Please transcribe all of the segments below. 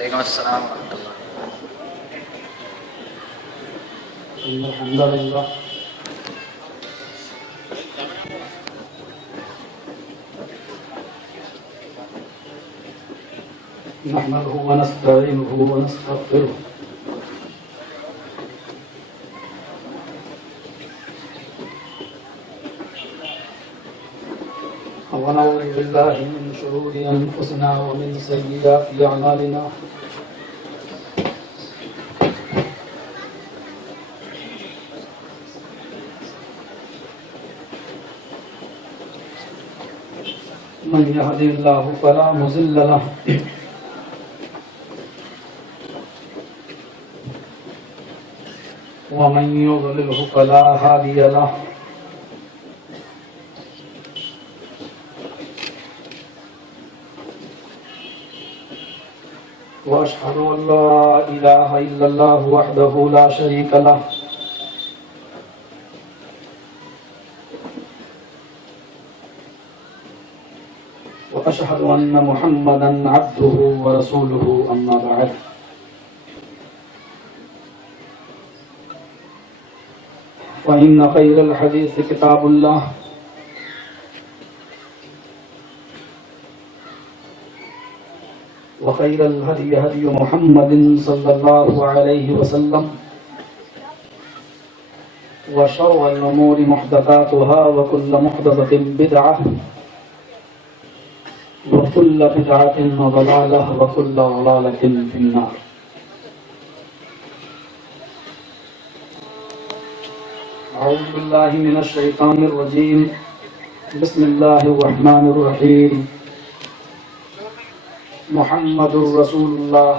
وعلیکم السلام ورحمۃ اللہ۔ الحمد للہ نحمده ونستعينه ونستغفره ونعوذ بالله من شرور أنفسنا ومن سيئات أعمالنا من يهد الله فلا مضل له ومن يضلله فلا هادي له وأشهد أن لا إله إلا الله وحده لا شريك له وأشهد أن محمدا عبده ورسوله أما بعد فإن خير الحديث كتاب الله وخير الهدي هدي محمد صلى الله عليه وسلم وشر الأمور محدثاتها وكل محدثة بدعة وكل بدعة ضلالة وكل ضلالة في النار. أعوذ بالله من الشيطان الرجيم. بسم الله الرحمن الرحيم. محمد رسول الله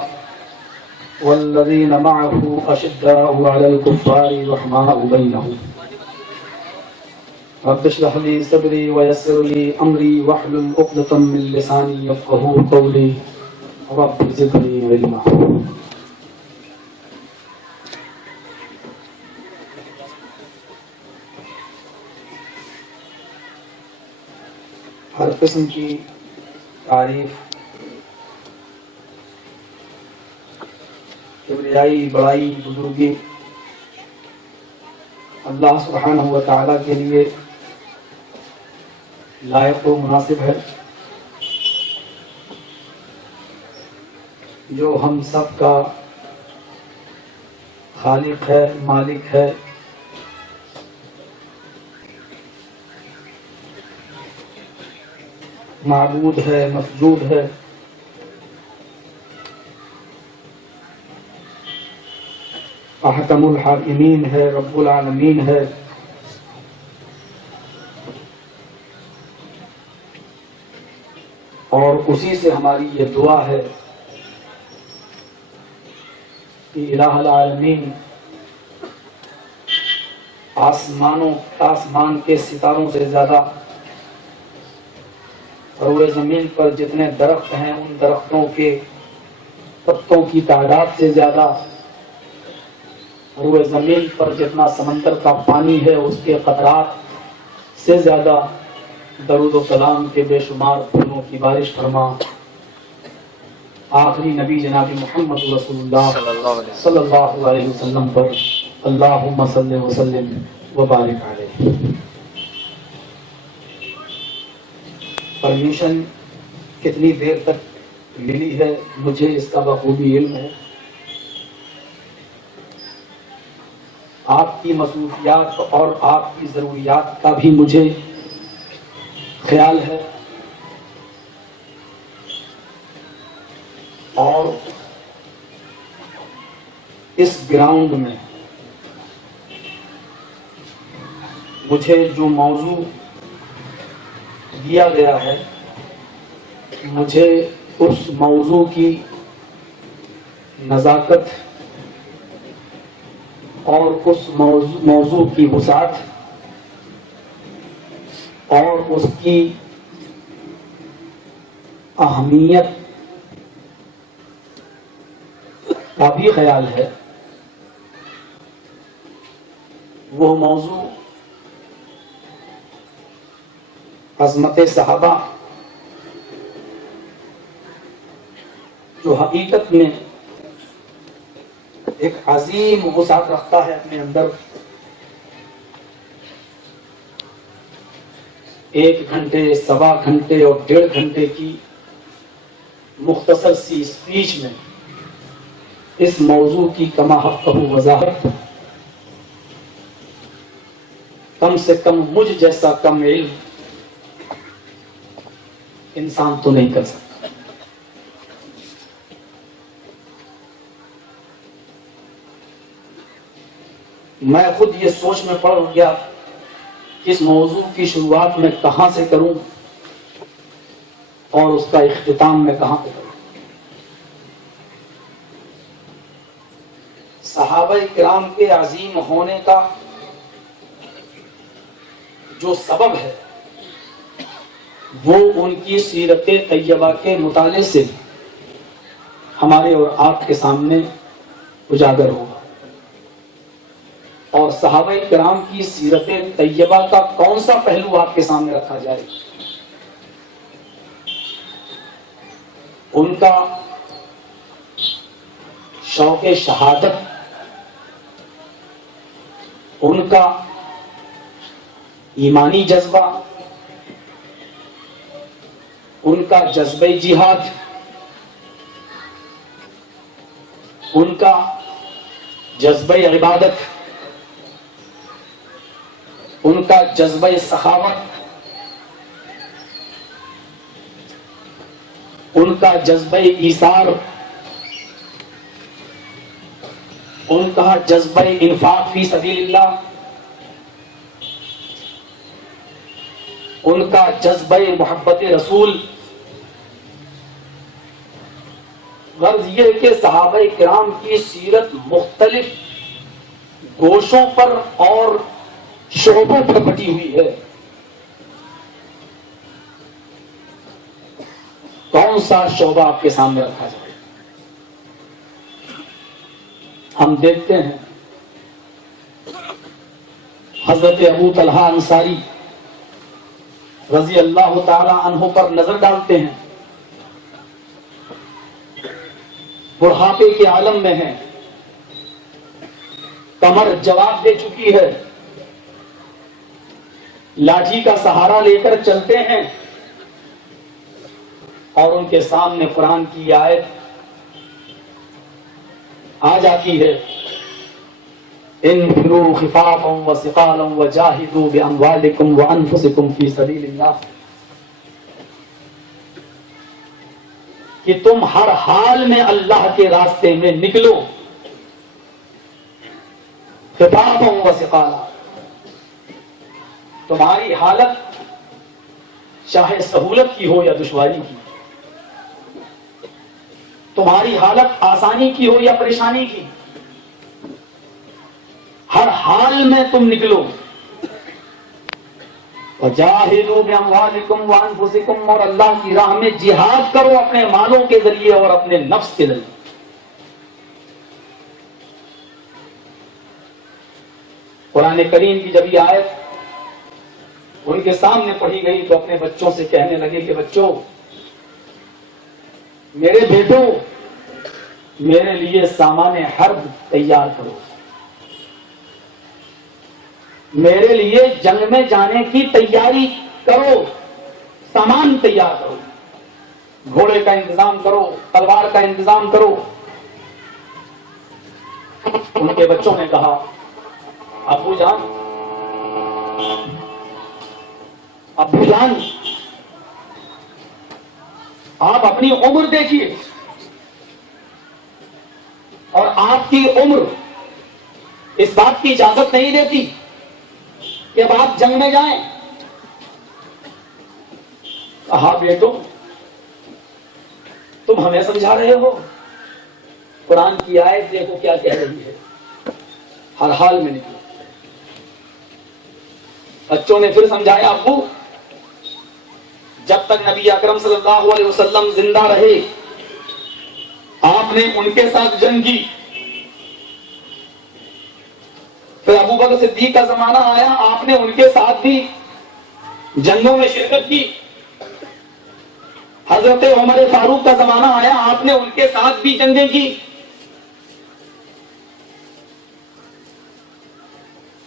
والذين معه أشداء على الكفار رحماء بينهم رب اشرح لي صدري ويسر لي أمري واحلل عقدة من لساني يفقهوا قولي رب زدني علما. ہر قسم کی تعریف، کبریائی، بڑائی، بزرگی اللہ سبحانہ و تعالیٰ کے لیے لائق و مناسب ہے، جو ہم سب کا خالق ہے، مالک ہے، معبود ہے، مسجود ہے، احکم الحاکمین ہے، رب العالمین ہے، اور اسی سے ہماری یہ دعا ہے کہ الہ العالمین آسمان کے ستاروں سے زیادہ، روئے زمین پر جتنے درخت ہیں ان درختوں کے پتوں کی تعداد سے زیادہ، روئے زمین پر جتنا سمندر کا پانی ہے اس کے قطرات سے زیادہ درود و سلام کے بے شمار پھولوں کی بارش فرما آخری نبی جناب محمد رسول اللہ صلی اللہ علیہ وسلم پر اللہم صلی وسلم وبارک علیہ. پرمیشن کتنی دیر تک ملی ہے مجھے اس کا بخوبی علم ہے. آپ کی مصروفیات اور آپ کی ضروریات کا بھی مجھے خیال ہے، اور اس گراؤنڈ میں مجھے جو موضوع دیا گیا ہے مجھے اس موضوع کی نزاکت اور اس موضوع کی وسعت اور اس کی اہمیت کا بھی خیال ہے. وہ موضوع عظمت صحابہ جو حقیقت میں ایک عظیم وسعت رکھتا ہے اپنے اندر، 1 گھنٹے، 1.25 گھنٹے اور 1.5 گھنٹے کی مختصر سی اسپیچ میں اس موضوع کی کما حق وضاحت کم سے کم مجھ جیسا کم علم انسان تو نہیں کر سکتا۔ میں خود یہ سوچ میں پڑ گیا کہ اس موضوع کی شروعات میں کہاں سے کروں اور اس کا اختتام میں کہاں پہ کروں۔ صحابہ کرام کے عظیم ہونے کا جو سبب ہے وہ ان کی سیرت طیبہ کے مطالعے سے ہمارے اور آپ کے سامنے اجاگر ہوگا۔ اور صحابہ کرام کی سیرت طیبہ کا کون سا پہلو آپ کے سامنے رکھا جائے؟ ان کا شوق شہادت، ان کا ایمانی جذبہ، ان کا جذبہ جہاد، ان کا جذبہ عبادت، ان کا جذبہ سخاوت، ان کا جذبہ ایثار، ان کا جذبہ انفاق فی سبیل اللہ، ان کا جذبہ محبت رسول۔ غرض یہ کہ صحابہ کرام کی سیرت مختلف گوشوں پر اور شعبوں پر بٹی ہوئی ہے۔ کون سا شعبہ آپ کے سامنے رکھا جائے؟ ہم دیکھتے ہیں حضرت ابو طلحہ انصاری رضی اللہ تعالی عنہ پر نظر ڈالتے ہیں، بڑھاپے کے عالم میں ہیں، کمر جواب دے چکی ہے، لاٹھی کا سہارا لے کر چلتے ہیں، اور ان کے سامنے قرآن کی آیت آ جاتی ہے، انفروا خفافا وثقالا وجاہدوا باموالکم وانفسکم فی سبیل اللہ، کہ تم ہر حال میں اللہ کے راستے میں نکلو، خفافا وثقالا، تمہاری حالت چاہے سہولت کی ہو یا دشواری کی، تمہاری حالت آسانی کی ہو یا پریشانی کی، ہر حال میں تم نکلو۔ وجاہدوا باموالکم وانفسکم، اور اللہ کی راہ میں جہاد کرو اپنے مالوں کے ذریعے اور اپنے نفس کے ذریعے۔ قرآن کریم کی جب یہ آیت ان کے سامنے پڑھی گئی تو اپنے بچوں سے کہنے لگے کہ بچوں، میرے بیٹوں، میرے لیے سامان حرب تیار کرو، میرے لیے جنگ میں جانے کی تیاری کرو، سامان تیار کرو، گھوڑے کا انتظام کرو، تلوار کا انتظام کرو۔ ان کے بچوں نے کہا، ابو جان، ابو جان، آپ اپنی عمر دیکھیے، اور آپ کی عمر اس بات کی اجازت نہیں دیتی کہ اب آپ جنگ میں جائیں۔ کہا، بیٹو، تم ہمیں سمجھا رہے ہو، قرآن کی آیت دیکھو کیا کہہ رہی ہے، ہر حال میں نکلو۔ بچوں نے پھر سمجھایا، ابو، جب تک نبی اکرم صلی اللہ علیہ وسلم زندہ رہے آپ نے ان کے ساتھ جنگ کی، پھر ابو بکر صدیق کا زمانہ آیا، آپ نے ان کے ساتھ بھی جنگوں میں شرکت کی۔ حضرت عمر فاروق کا زمانہ آیا، آپ نے ان کے ساتھ بھی جنگیں کی.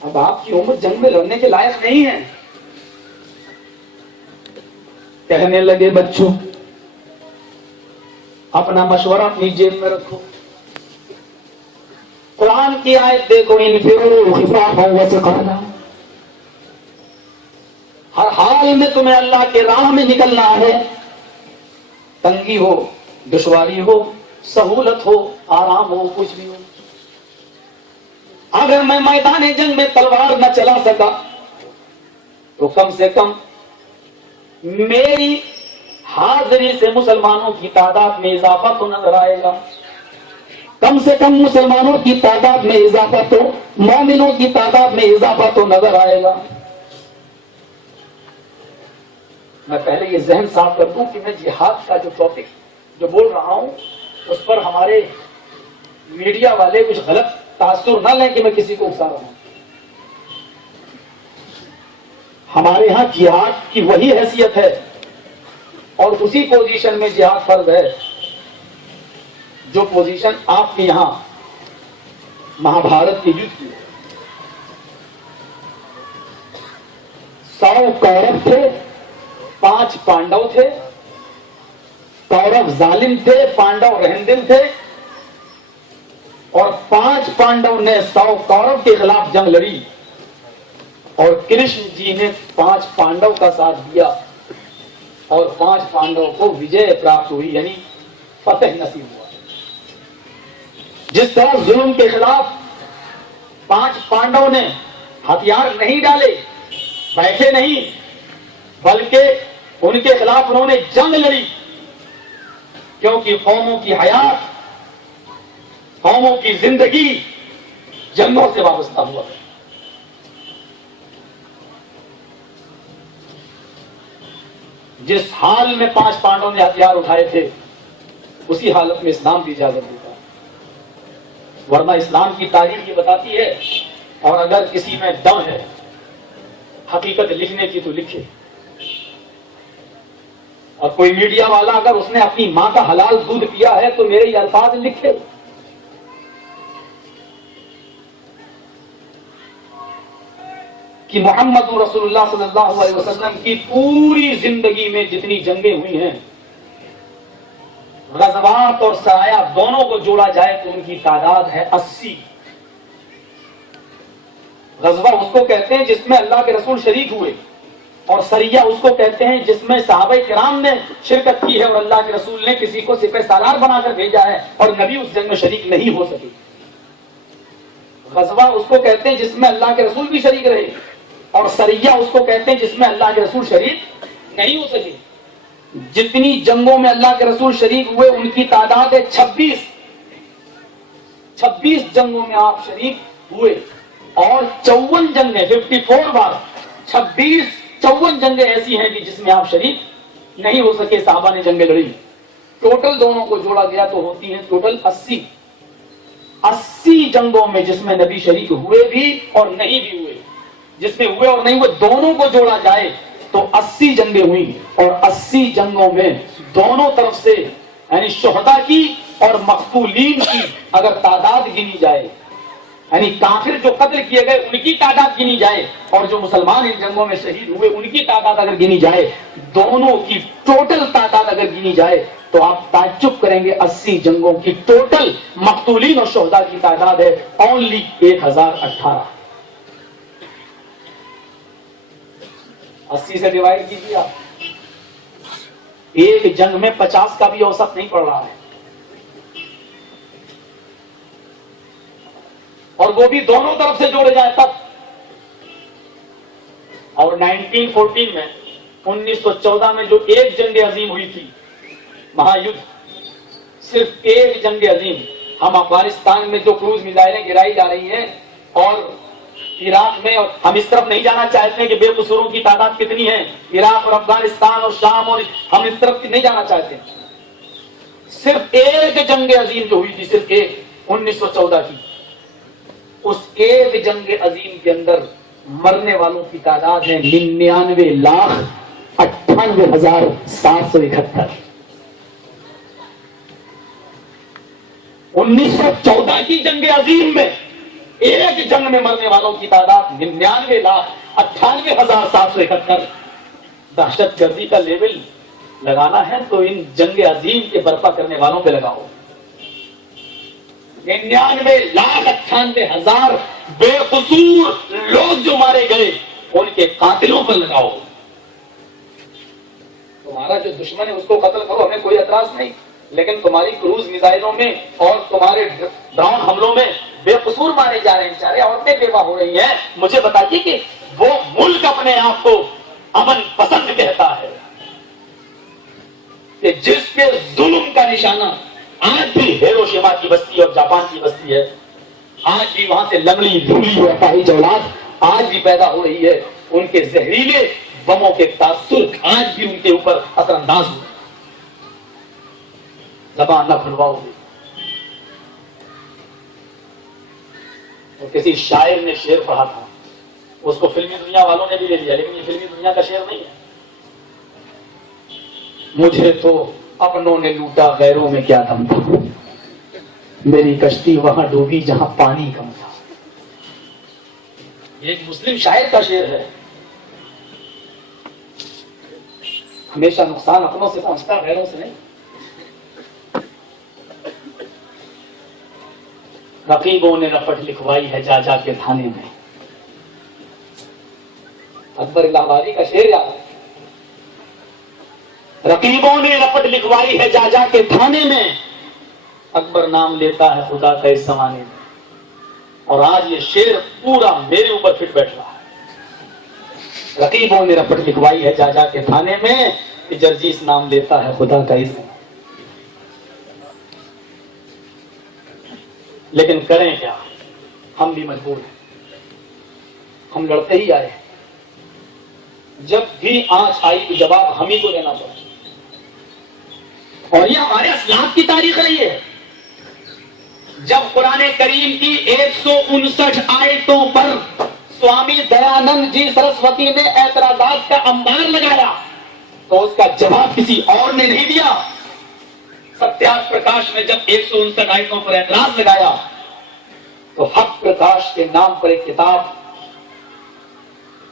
اب آپ کی عمر جنگ میں لڑنے کے لائق نہیں ہے. کہنے لگے بچوں اپنا مشورہ اپنی جیب میں رکھو. قرآن کی آیت دیکھو، انفروا خفافا وثقالا، ہر حال میں تمہیں اللہ کے راہ میں نکلنا ہے. تنگی ہو، دشواری ہو، سہولت ہو، آرام ہو، کچھ بھی ہو. اگر میں میدان جنگ میں تلوار نہ چلا سکا تو کم سے کم میری حاضری سے مسلمانوں کی تعداد میں اضافہ تو نظر آئے گا. کم سے کم مسلمانوں کی تعداد میں اضافہ تو، مومنوں کی تعداد میں اضافہ تو نظر آئے گا. میں پہلے یہ ذہن صاف کر دوں کہ میں جہاد کا جو ٹاپک جو بول رہا ہوں اس پر ہمارے میڈیا والے کچھ غلط تاثر نہ لیں کہ میں کسی کو اکسا رہا ہوں. ہمارے ہاں جہاد کی وہی حیثیت ہے اور اسی پوزیشن میں جہاد فرض ہے جو پوزیشن آپ کے یہاں مہابھارت کے یدھ کی. 100 کورو تھے، 5 پانڈو تھے. کورو ظالم تھے، پانڈو رحمدل تھے، اور 5 پانڈو نے 100 کورو کے خلاف جنگ لڑی اور کرشن جی نے 5 پانڈو کا ساتھ دیا اور 5 پانڈو کو وجے پراپت ہوئی، یعنی فتح نصیب ہوا. جس طرح ظلم کے خلاف 5 پانڈو نے ہتھیار نہیں ڈالے، بیٹھے نہیں، بلکہ ان کے خلاف انہوں نے جنگ لڑی، کیونکہ قوموں کی حیات، قوموں کی زندگی جنگوں سے وابستہ ہوا. جس حال میں 5 پانڈوں نے ہتھیار اٹھائے تھے اسی حالت میں اسلام کی اجازت دیتا ہے. ورنہ اسلام کی تاریخ یہ بتاتی ہے، اور اگر کسی میں دم ہے حقیقت لکھنے کی تو لکھے. اور کوئی میڈیا والا اگر اس نے اپنی ماں کا حلال دودھ پیا ہے تو میرے یہ الفاظ لکھے. کہ محمد رسول اللہ صلی اللہ علیہ وسلم کی پوری زندگی میں جتنی جنگیں ہوئی ہیں، غزوات اور سرایہ دونوں کو جوڑا جائے تو ان کی تعداد ہے 80. غزوہ اس کو کہتے ہیں جس میں اللہ کے رسول شریک ہوئے، اور سریہ اس کو کہتے ہیں جس میں صحابہ کرام نے شرکت کی ہے اور اللہ کے رسول نے کسی کو سپہ سالار بنا کر بھیجا ہے اور نبی اس جنگ میں شریک نہیں ہو سکے. غزوہ اس کو کہتے ہیں جس میں اللہ کے رسول بھی شریک رہے، اور سریہ اس کو کہتے ہیں جس میں اللہ کے رسول شریک نہیں ہو سکے. جتنی جنگوں میں اللہ کے رسول شریک ہوئے ان کی تعداد ہے 26. 26 جنگوں میں آپ شریک ہوئے اور 54 جنگیں 54 بار 54 جنگیں ایسی ہیں کہ جس میں آپ شریک نہیں ہو سکے. صحابہ نے جنگیں لڑی. ٹوٹل دونوں کو جوڑا گیا تو ہوتی ہیں ٹوٹل 80 جنگوں میں جس میں نبی شریک ہوئے بھی اور نہیں بھی ہوئے. جس میں ہوئے اور نہیں ہوئے دونوں کو جوڑا جائے تو 80 جنگیں ہوئی، اور 80 جنگوں میں دونوں طرف سے یعنی شہداء کی اور مقتولین کی اگر تعداد گنی جائے، یعنی کافر جو قتل کیے گئے ان کی تعداد گنی جائے اور جو مسلمان ان جنگوں میں شہید ہوئے ان کی تعداد اگر گنی جائے، دونوں کی ٹوٹل تعداد اگر گنی جائے تو آپ تعجب کریں گے 80 جنگوں کی ٹوٹل مقتولین اور شہداء کی تعداد ہے اونلی 1018. 80 سے ڈیوائڈ کیجیے آپ، ایک جنگ میں 50 کا بھی اوسط نہیں پڑ رہا ہے، اور وہ بھی دونوں طرف سے جوڑے جائیں تب. اور 1914 میں 1914 میں جو ایک جنگ عظیم ہوئی تھی مہا یدھ، صرف ایک جنگ عظیم. ہم افغانستان میں جو کروز میزائلیں گرائی جا رہی ہیں اور عراق میں، اور ہم اس طرف نہیں جانا چاہتے کہ بے قصوروں کی تعداد کتنی ہے، عراق اور افغانستان اور شام، اور ہم اس طرف نہیں جانا چاہتے. صرف ایک جنگ عظیم جو ہوئی تھی، صرف ایک 1914 کی، اس ایک جنگ عظیم کے اندر مرنے والوں کی تعداد ہے 99,98,771. 1914 کی جنگ عظیم میں ایک جنگ میں مرنے والوں کی تعداد 99,98,771. دہشت گردی کا لیول لگانا ہے تو ان جنگ عظیم کے برپا کرنے والوں پہ لگاؤ. 99,98,000 بے قصور لوگ جو مارے گئے ان کے قاتلوں پر لگاؤ. تمہارا جو دشمن ہے اس کو قتل کرو، ہمیں کوئی اعتراض نہیں، لیکن تمہاری کروز میزائلوں میں اور تمہارے ڈرون حملوں میں بے قصور مارے جا رہے ہیں، بیچارے عورتیں بیوہ ہو رہی ہیں. مجھے بتائیے کہ وہ ملک اپنے آپ کو امن پسند کہتا ہے کہ جس کے ظلم کا نشانہ آج بھی ہیروشیما کی بستی اور جاپان کی بستی ہے، آج بھی وہاں سے لنگڑی لولی اور اپاہج اولاد آج بھی پیدا ہو رہی ہے. ان کے زہریلے بموں کے تاثر آج بھی ان کے اوپر اثر انداز ہو. زبان نہ کھلواؤ گے. اور کسی شاعر نے شعر پڑھا تھا، اس کو فلمی دنیا والوں نے بھی لے لیا، لیکن یہ فلمی دنیا کا شعر نہیں ہے. مجھے تو اپنوں نے لوٹا، غیروں میں کیا دم تھا، میری کشتی وہاں ڈوبی جہاں پانی کم تھا. یہ ایک مسلم شاعر کا شعر ہے. ہمیشہ نقصان اپنوں سے پہنچتا، غیروں سے نہیں. رقیبوں نے رپٹ لکھوائی ہے جا جا کے تھانے میں. اکبر الہ آبادی کا شعر یاد ہے. رقیبوں نے رپٹ لکھوائی ہے جا جا کے تھانے میں، اکبر نام لیتا ہے خدا کا اس زمانے میں. اور آج یہ شعر پورا میرے اوپر فٹ بیٹھ رہا ہے. رقیبوں نے رپٹ لکھوائی ہے جا جا کے تھانے میں، کہ جرجیس نام لیتا ہے خدا کا اس زمانے. لیکن کریں کیا، ہم بھی مجبور ہیں، ہم لڑتے ہی آئے. جب بھی آنچ آئی تو جواب ہم ہی کو دینا پڑا. اور یہ ہمارے اسلاف کی تاریخ رہی ہے. جب قرآن کریم کی 159 آیتوں پر سوامی دیانند جی سرسوتی نے اعتراضات کا انبار لگایا تو اس کا جواب کسی اور نے نہیں دیا. ستیاگ پرکاش نے جب 159 آیتوں پر اعتراض لگایا تو حق پرکاش کے نام پر ایک کتاب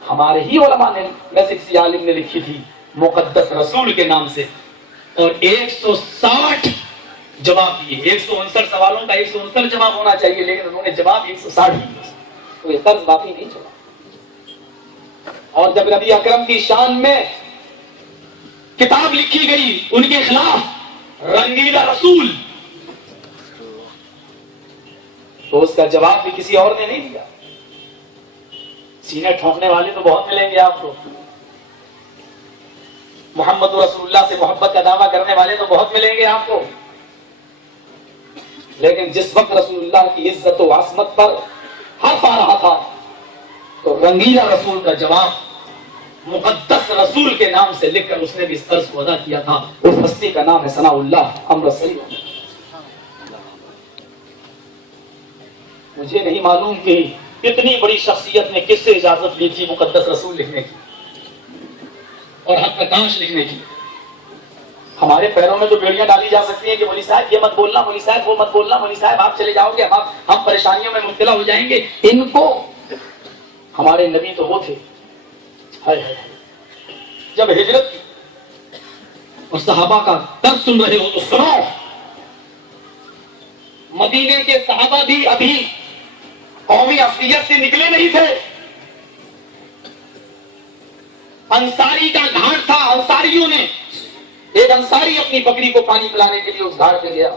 ہمارے ہی علماء نے، ویسے کسی عالم نے لکھی تھی، مقدس رسول کے نام سے، اور 160 جواب دیے. 159 سوالوں کا 159 جواب ہونا چاہیے، لیکن انہوں نے جواب 160 دیے. تو یہ طرز باقی نہیں چلا. اور جب نبی اکرم کی شان میں کتاب لکھی گئی ان کے خلاف، رنگیلا رسول، تو اس کا جواب بھی کسی اور نے نہیں دیا. سینے ٹھونکنے والے تو بہت ملیں گے آپ کو، محمد رسول اللہ سے محبت کا دعویٰ کرنے والے تو بہت ملیں گے آپ کو، لیکن جس وقت رسول اللہ کی عزت و عصمت پر حرف آ رہا تھا تو رنگیلا رسول کا جواب مقدس رسول کے نام سے لکھ کر اس نے بھی اس طرز کو ادا کیا تھا. اس ہستی کا نام ہے ثناء اللہ امرتسری. مجھے نہیں معلوم کہ اتنی بڑی شخصیت نے کس سے اجازت لی تھی مقدس رسول لکھنے کی اور حق پرکاش لکھنے کی. ہمارے پیروں میں تو بیڑیاں ڈالی جا سکتی ہیں کہ مولوی صاحب یہ مت بولنا، مولوی صاحب وہ مت بولنا، مولوی صاحب آپ چلے جاؤ گے، ہم پریشانیوں میں مبتلا ہو جائیں گے. ان کو ہمارے نبی تو وہ تھے، جب ہجرت کی اور صحابہ کا درد سن رہے ہو تو سنو. مدینے کے صحابہ بھی ابھی قومی اصلیت سے نکلے نہیں تھے. انصاری کا گھاٹ تھا. انصاریوں نے، ایک انصاری اپنی بکری کو پانی پلانے کے لیے اس گھاٹ پہ گیا.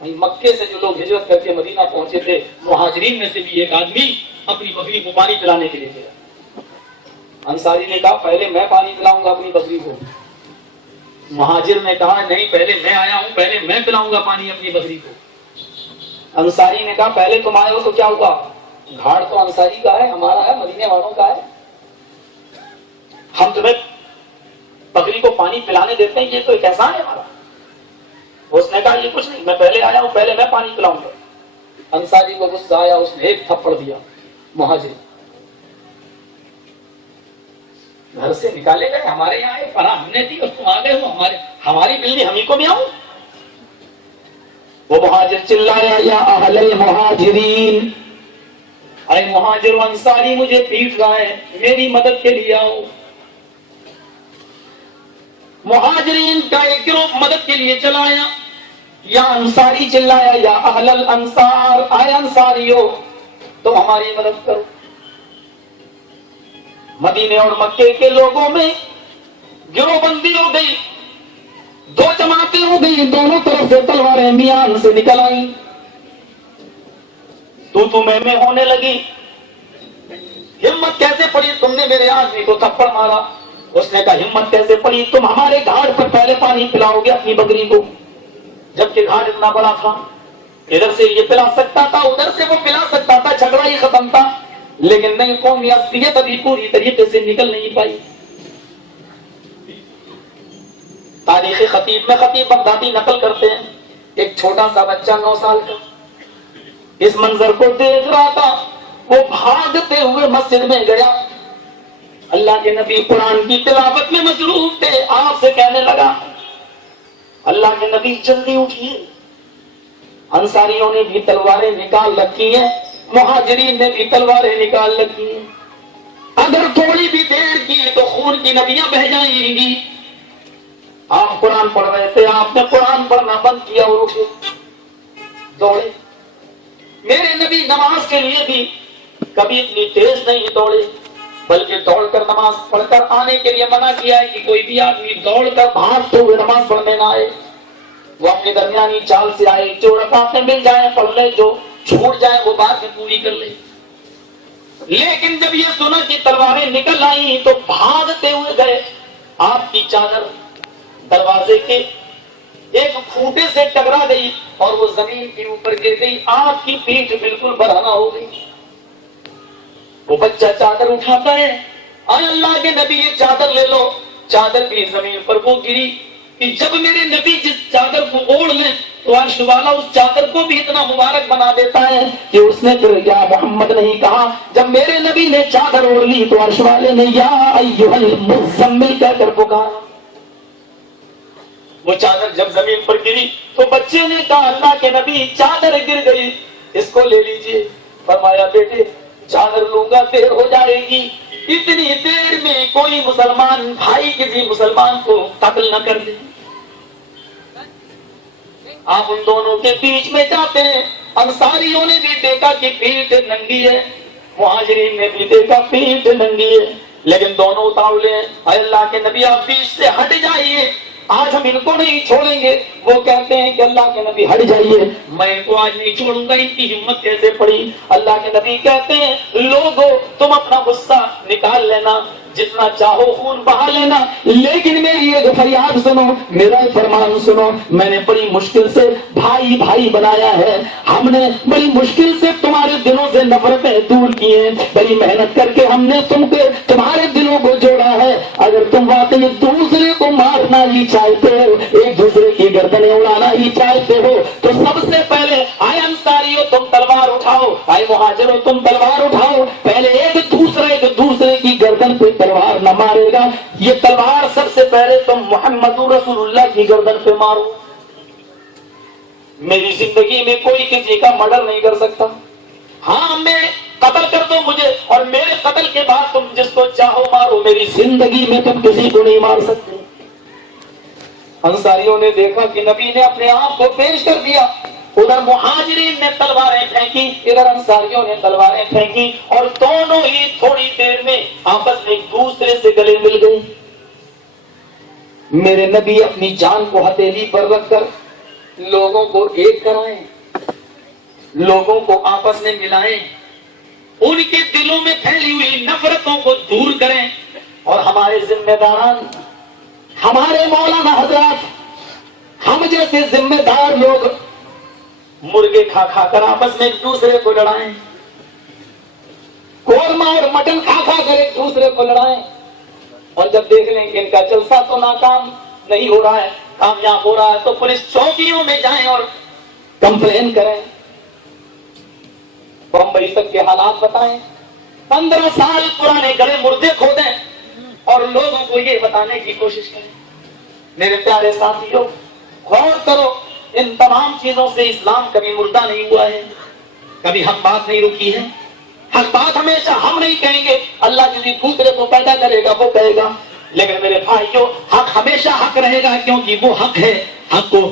مکے سے جو لوگ ہجرت کر کے مدینہ پہنچے تھے، مہاجرین میں سے بھی ایک آدمی اپنی بکری کو پانی پلانے کے لیے گیا. انصاری نے کہا پہلے میں پانی پلاؤں گا اپنی بکری کو. مہاجر نے کہا نہیں، پہلے میں آیا ہوں، پہلے میں پلاؤں گا پانی اپنی بکری کو. انصاری نے کہا پہلے تم آئے ہو تو کیا ہوا، گھاٹ تو انصاری کا ہے، ہمارا ہے، مدینے والوں کا ہے، ہم تمہیں بکری کو پانی پلانے دیتے ہیں، یہ تو ایک احسان ہے ہمارا. اس نے کہا یہ کچھ نہیں، میں پہلے آیا ہوں، پہلے میں پانی پلاؤں گا. انصاری کو غصہ آیا، اس نے ایک تھپڑ دیا. مہاجر گھر سے نکالے گئے، ہمارے یہاں ایک پناہ ہم نے دی اور تم آ گئے ہو، ہماری بلنی ہم ہی کو بھی آؤں. وہ مہاجر چلایا یا اہل مہاجرین، اے مہاجر و انصاری مجھے پیٹ رہا ہے، میری مدد کے لیے آؤ۔ مہاجرین کا ایک گروہ مدد کے لیے چلایا، یا انصاری چلایا یا اہل الانصار، اے انصاریو تم ہماری مدد کرو۔ مدینے اور مکے کے لوگوں میں گروہ بندی ہو گئی، دو جماعتیں ہو گئی، دونوں طرف سے تلواریں میان سے نکل آئیں، تو میں ہونے لگی۔ ہمت کیسے پڑی تم نے میرے آدمی کو تھپڑ مارا؟ اس نے کہا ہمت کیسے پڑی، تم ہمارے گھاٹ پر پہلے پانی پلاؤ گے اپنی بکری کو، جبکہ گھاٹ اتنا بڑا تھا، ادھر سے یہ پلا سکتا تھا، ادھر سے وہ پلا سکتا تھا، جھگڑا ہی ختم تھا، لیکن نہیں، قومی اصلیت ابھی پوری طریقے سے نکل نہیں پائی۔ تاریخ خطیب میں خطیب بغدادی نقل کرتے ہیں، ایک چھوٹا سا بچہ 9 سال کا اس منظر کو دیکھ رہا تھا، وہ بھاگتے ہوئے مسجد میں گیا، اللہ کے نبی قرآن کی تلاوت میں مصروف تھے، آپ سے کہنے لگا اللہ کے نبی جلدی اٹھیے۔ انصاریوں نے بھی تلواریں نکال رکھی ہیں، مہاجرین نے بھی تلواریں نکال رکھی ہیں، اگر تھوڑی بھی دیر کی تو خون کی ندیاں بہہ جائیں گی۔ آپ قرآن پڑھ رہے تھے، آپ نے قرآن پڑھنا بند کیا اور اٹھے دوڑے۔ میرے نبی نماز کے لیے بھی کبھی اتنی تیز نہیں دوڑے، بلکہ دوڑ کر نماز پڑھ کر آنے کے لیے منع کیا ہے کہ کوئی بھی آدمی دوڑ کر بھاگتے ہوئے نماز پڑھنے نہ آئے، وہ اپنے درمیانی چال سے آئے، جو رکعتیں مل جائیں پڑھ لے، جو چھوٹ جائے وہ بعد میں پوری کر لے۔ لیکن جب یہ سنا کہ تلواریں نکل آئیں تو بھاگتے ہوئے گئے، آپ کی چادر دروازے کے ایک کھوٹے سے ٹکرا گئی اور وہ زمین کے اوپر گر گئی، آپ کی پیٹھ بالکل برہنہ ہو گئی۔ وہ بچہ چادر اٹھاتا ہے، اے اللہ کے نبی یہ چادر لے لو، چادر بھی زمین پر وہ گری کہ جب میرے نبی جس چادر کو اوڑھ لیں تو عرش والا اس چادر کو بھی اتنا مبارک بنا دیتا ہے کہ اس نے پھر یا محمد نہیں کہا، جب میرے نبی نے چادر اوڑھ لی تو عرش والے نے یا ایھا المزمل کہہ کر پکارا۔ وہ چادر جب زمین پر گری تو بچے نے کہا اللہ کے نبی چادر گر گئی، اس کو لے لیجئے۔ فرمایا بیٹے چادر لوں گا دیر ہو جائے گی، اتنی دیر میں کوئی مسلمان بھائی کسی مسلمان کو قتل نہ کر دے۔ آپ ان دونوں کے بیچ میں جاتے ہیں، انصاریوں نے بھی دیکھا کہ پیٹھ ننگی ہے، مہاجرین نے بھی دیکھا پیٹھ ننگی ہے، لیکن دونوں اتاولے ہیں، اے اللہ کے نبی آپ بیچ سے ہٹ جائیے، آج ہم ان کو نہیں چھوڑیں گے۔ وہ کہتے ہیں کہ اللہ کے نبی ہٹ جائیے، میں ان کو آج نہیں چھوڑوں گا، ان کی ہمت کیسے پڑی؟ اللہ کے نبی کہتے ہیں لوگوں تم اپنا غصہ نکال لینا، جتنا چاہو خون بہا لینا، لیکن میری ایک فریاد سنو، میرا فرمان سنو، میں نے بڑی مشکل سے بھائی بھائی بنایا ہے، ہم نے بڑی مشکل سے تمہارے دلوں سے نفرتیں دور کی ہیں، بڑی محنت کر کے ہم نے تمہارے دلوں کو جوڑا ہے، اگر تم واقعی ایک دوسرے کو مارنا ہی چاہتے ہو، ایک دوسرے کی گردنیں اڑانا ہی چاہتے ہو تو سب سے پہلے آئے انصاریو تم تلوار اٹھاؤ، آئے مہاجرو تم تلوار اٹھاؤ، پہلے ایک دوسرے کی گردن پہ تلوار نہ مارے گا، یہ تلوار سب سے پہلے تم محمد رسول اللہ کی گردن پہ مارو۔ میری زندگی میں کوئی کسی کا مرڈر نہیں کر سکتا، ہاں میں قتل کر دو مجھے اور میرے قتل کے بعد تم جس کو چاہو مارو، میری زندگی میں تم کسی کو نہیں مار سکتے۔ انصاریوں نے دیکھا کہ نبی نے اپنے آپ کو پیش کر دیا، ادھر مہاجرین نے تلواریں پھینکی، ادھر انصاریوں نے تلواریں پھینکی، اور دونوں ہی تھوڑی دیر میں آپس میں ایک دوسرے سے گلے مل گئے۔ میرے نبی اپنی جان کو ہتھیلی پر رکھ کر لوگوں کو ایک کرائیں، لوگوں کو آپس میں ملائیں، ان کے دلوں میں پھیلی ہوئی نفرتوں کو دور کریں، اور ہمارے ذمہ داران، ہمارے مولانا حضرات، ہم جیسے ذمہ دار لوگ مرغے کھا کھا کر آپس میں ایک دوسرے کو لڑائیں، قورمہ اور مٹن کھا کھا کر ایک دوسرے کو لڑائیں، اور جب دیکھ لیں کہ ان کا جلسہ تو ناکام نہیں ہو رہا ہے، کامیاب ہو رہا ہے، تو پولیس چوکیوں میں جائیں اور کمپلین کریں، بمبئی تک کے حالات بتائیں، 15 سال پرانے گڑے مردے کھودیں اور لوگوں کو یہ بتانے کی کوشش کریں۔ میرے پیارے ساتھیوں غور کرو، ان تمام چیزوں سے اسلام کبھی مردہ نہیں ہوا ہے, کبھی حق بات نہیں رکی ہے. حق بات ہمیشہ ہم نہیں کہیں گے, اللہ کسی دوسرے کو پیدا کرے گا وہ کہے گا, لیکن میرے بھائیوں حق ہمیشہ حق رہے گا, کیونکہ وہ حق ہے. حق کو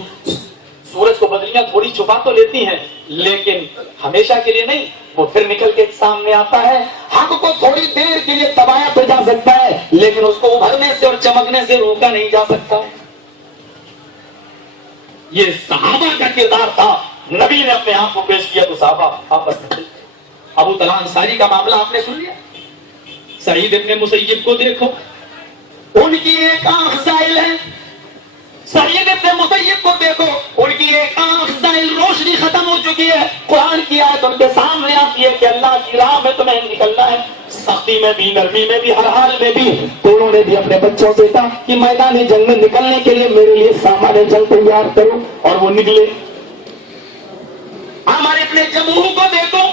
سورج کو بدلیاں تھوڑی چھپا تو لیتی ہیں لیکن ہمیشہ کے لیے نہیں, وہ پھر نکل کے سامنے آتا ہے. حق کو تھوڑی دیر کے لیے دبایا تو جا سکتا ہے, لیکن اس کو ابھرنے سے اور چمکنے سے روکا نہیں جا سکتا. یہ صحابہ کا کردار تھا. نبی نے اپنے آپ کو پیش کیا تو صحابہ آپس میں. ابو طلحہ انصاری کا معاملہ آپ نے سن لیا. سعید ابن مسیب کو دیکھو, ان کی ایک آنکھ زائل ہے. سعید ابن مسیب کو دیکھو, ان کی ایک آنکھ زائل, روشنی ختم ہو چکی ہے. قرآن کی آیت ان کے سامنے آتی ہے کہ اللہ کی راہ میں تمہیں نکلنا ہے, سختی میں بھی نرمی میں بھی ہر حال میں بھی. تو انہوں نے بھی اپنے بچوں سے کہا کہ میدان جنگ میں نکلنے کے لیے میرے لیے سامان جنگ تیار کرو, اور وہ نکلے. ہمارے اپنے جمہور کو دیکھو,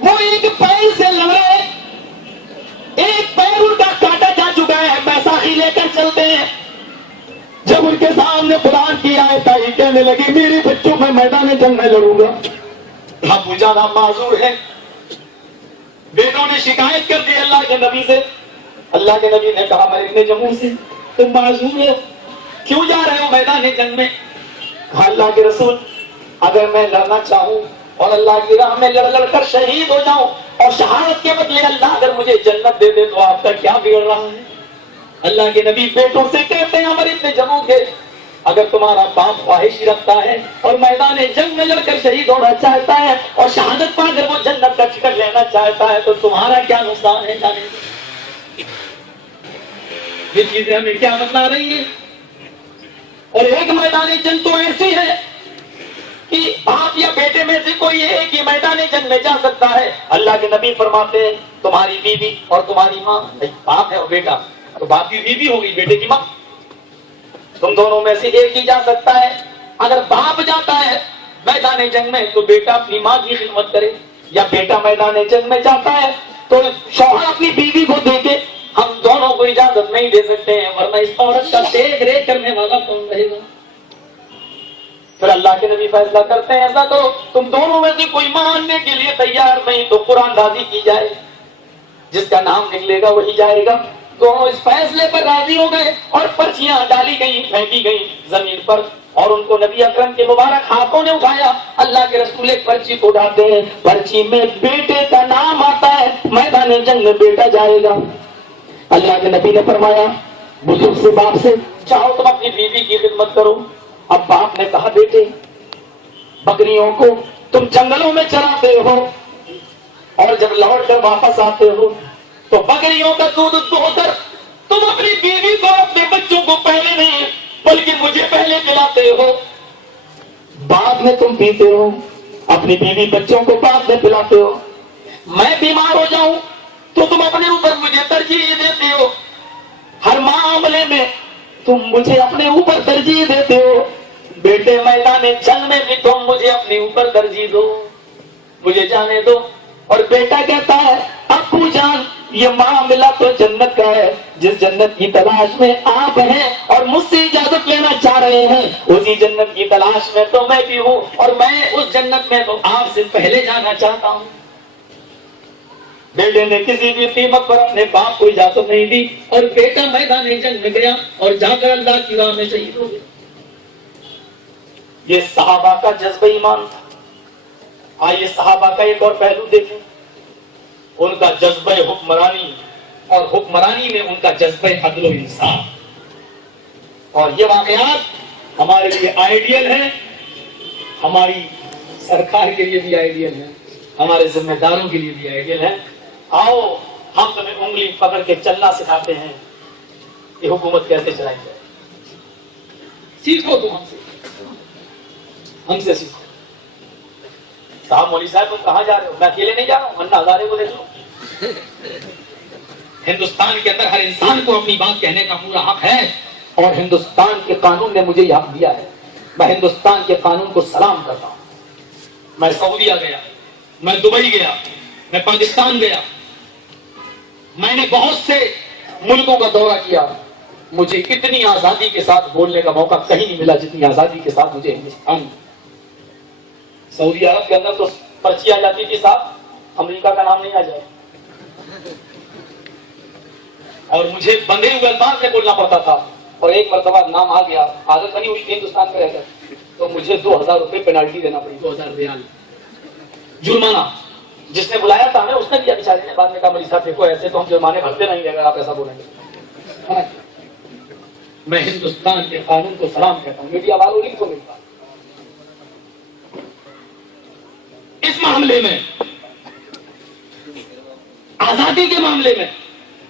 وہ ایک پیر سے لڑ رہے, ایک پیر ان کا کاٹا جا چکا ہے, بیساکھی لے کر چلتے ہیں. جب ان کے سامنے قرآن کی آیت آئی, کہنے لگی میرے بچوں میں میدان جنگ میں لڑوں گا. ابو جان آپ معذور ہیں. بیٹوں نے شکایت کر دی اللہ کے نبی سے. اللہ کے نبی نے کہا میں ابن جمہور سے, تم معذور ہو, کیوں جا رہے ہو میدان جنگ میں؟ کہا اللہ کے رسول, اگر میں لڑنا چاہوں اور اللہ کی راہ میں لڑ کر شہید ہو جاؤں اور شہادت کے بدلے اللہ اگر مجھے جنت دے دے تو آپ کا کیا بگڑ رہا ہے؟ اللہ کے نبی بیٹوں سے کہتے ہیں ہمارے اتنے جموں کے, اگر تمہارا باپ خواہش رکھتا ہے اور میدان جنگ میں لڑ کر شہید ہونا چاہتا ہے اور شہادت پا کر وہ جنت کا ٹکٹ لینا چاہتا ہے تو تمہارا کیا نقصان ہے؟ جانے یہ چیزیں ہمیں کیا بتلا رہی ہیں. اور ایک میدان جنگ تو ایسی ہے کہ باپ یا بیٹے میں سے کوئی ایک ہی میدان جنگ میں جا سکتا ہے. اللہ کے نبی فرماتے ہیں تمہاری بیوی اور تمہاری ماں, باپ ہے اور بیٹا, تو باپ کی بیوی ہو گئی, بیٹے کی ماں, تم دونوں میں سے ایک ہی جا سکتا ہے. اگر باپ جاتا ہے میدان جنگ میں تو بیٹا اپنی ماں کی خدمت کرے, یا بیٹا میدان جنگ میں جاتا ہے تو شوہر اپنی بیوی کو دے کے, ہم دونوں کو اجازت نہیں دے سکتے ہیں ورنہ اس عورت کا دیکھ ریکھ کرنے والا کون رہے گا؟ پھر اللہ کے نبی فیصلہ کرتے ہیں ایسا کرو تم دونوں میں سے کوئی ماننے کے لیے تیار نہیں تو قرآن راضی کی جائے, جس کا نام نکلے گا وہی جائے گا. دونوں اس فیصلے پر راضی ہو گئے اور پرچیاں ڈالی گئی, پھینکی گئی زمین پر, اور ان کو نبی اکرم کے مبارک ہاتھوں نے اٹھایا. اللہ کے رسول ایک پرچی کو اٹھاتے ہیں, پرچی میں بیٹے کا نام آتا ہے, میدان جنگ میں بیٹا جائے گا. اللہ کے نبی نے فرمایا بزرگ سے باپ سے, چاہو تم اپنی بیوی کی خدمت کرو. اب باپ نے کہا بیٹے بکریوں کو تم جنگلوں میں چراتے ہو اور جب لوٹ کر واپس آتے ہو تو بکریوں کا دودھ دھو کر تم اپنی بیوی کو اپنے بچوں کو پہلے نہیں بلکہ مجھے پہلے پلاتے ہو. بعد میں تم پیتے ہو, اپنی بیوی بچوں کو بعد میں پلاتے ہو. میں بیمار ہو جاؤں تو تم اپنے اوپر مجھے ترجیح دیتے ہو. ہر معاملے میں تم مجھے اپنے اوپر ترجیح دیتے ہو. بیٹے میدان جنگ میں بھی تم مجھے اپنے اوپر ترجیح دو, مجھے جانے دو. اور بیٹا کہتا ہے ابو جان یہ معاملہ تو جنت کا ہے, جس جنت کی تلاش میں آپ ہیں اور مجھ سے اجازت لینا چاہ رہے ہیں اسی جنت کی تلاش میں تو میں بھی ہوں, اور میں اس جنت میں تو آپ سے پہلے جانا چاہتا ہوں. بیٹے نے کسی بھی قیمت پر اپنے باپ کو اجازت نہیں دی اور بیٹا میدان جنگ میں گیا اور جا کر اللہ کی راہ میں شہید ہو گیا. یہ صحابہ کا جذبہ ایمان تھا. آئیے صحابہ کا ایک اور پہلو دیکھیں, ان کا جذبہ حکمرانی, اور حکمرانی میں ان کا جذبہ عدل و انصاف. اور یہ واقعات ہمارے لیے آئیڈیل ہیں, ہماری سرکار کے لیے بھی آئیڈیل ہیں, ہمارے ذمہ داروں کے لیے بھی آئیڈیل ہیں. آؤ ہم تمہیں انگلی پکڑ کے چلنا سکھاتے ہیں, یہ حکومت کیسے چلائی جائے. سیکھو تم ہم سے سیکھو. صاحب مولوی صاحب تم کہاں جا رہے ہو؟ میں اکیلے نہیں جا رہا ہوں, منا ہزارے کو دیکھ لو. ہندوستان کے اندر ہر انسان کو اپنی بات کہنے کا پورا حق ہے, اور ہندوستان کے قانون نے مجھے یہ حق دیا ہے. میں ہندوستان کے قانون کو سلام کرتا ہوں. میں سعودیہ گیا, میں دبئی گیا, میں پاکستان گیا, میں نے بہت سے ملکوں کا دورہ کیا, مجھے اتنی آزادی کے ساتھ بولنے کا موقع کہیں نہیں ملا جتنی آزادی کے ساتھ مجھے ہندوستان میں. سعودی عرب کے اندر تو پرچی آ جاتی تھی صاحب امریکہ کا نام نہیں آ جائے, اور مجھے بندھے ہوئے الفاظ میں بولنا پڑتا تھا. اور ایک مرتبہ نام آ گیا, عادت بنی ہوئی تھی ہندوستان میں رہ کر, تو مجھے 2000 روپے پینالٹی دینا پڑی, 2000 ریال جرمانہ. جس نے بلایا تھا ہمیں اس نے دیا بیچارے نے, بعد میں کہا مولوی صاحب دیکھو ایسے تو ہم جرمانے بھرتے نہیں اگر آپ ایسا بولیں گے. میں ہندوستان کے قانون کو سلام کہتا ہوں, میڈیا والوں ان کو ملتا. اس معاملے میں آزادی کے معاملے میں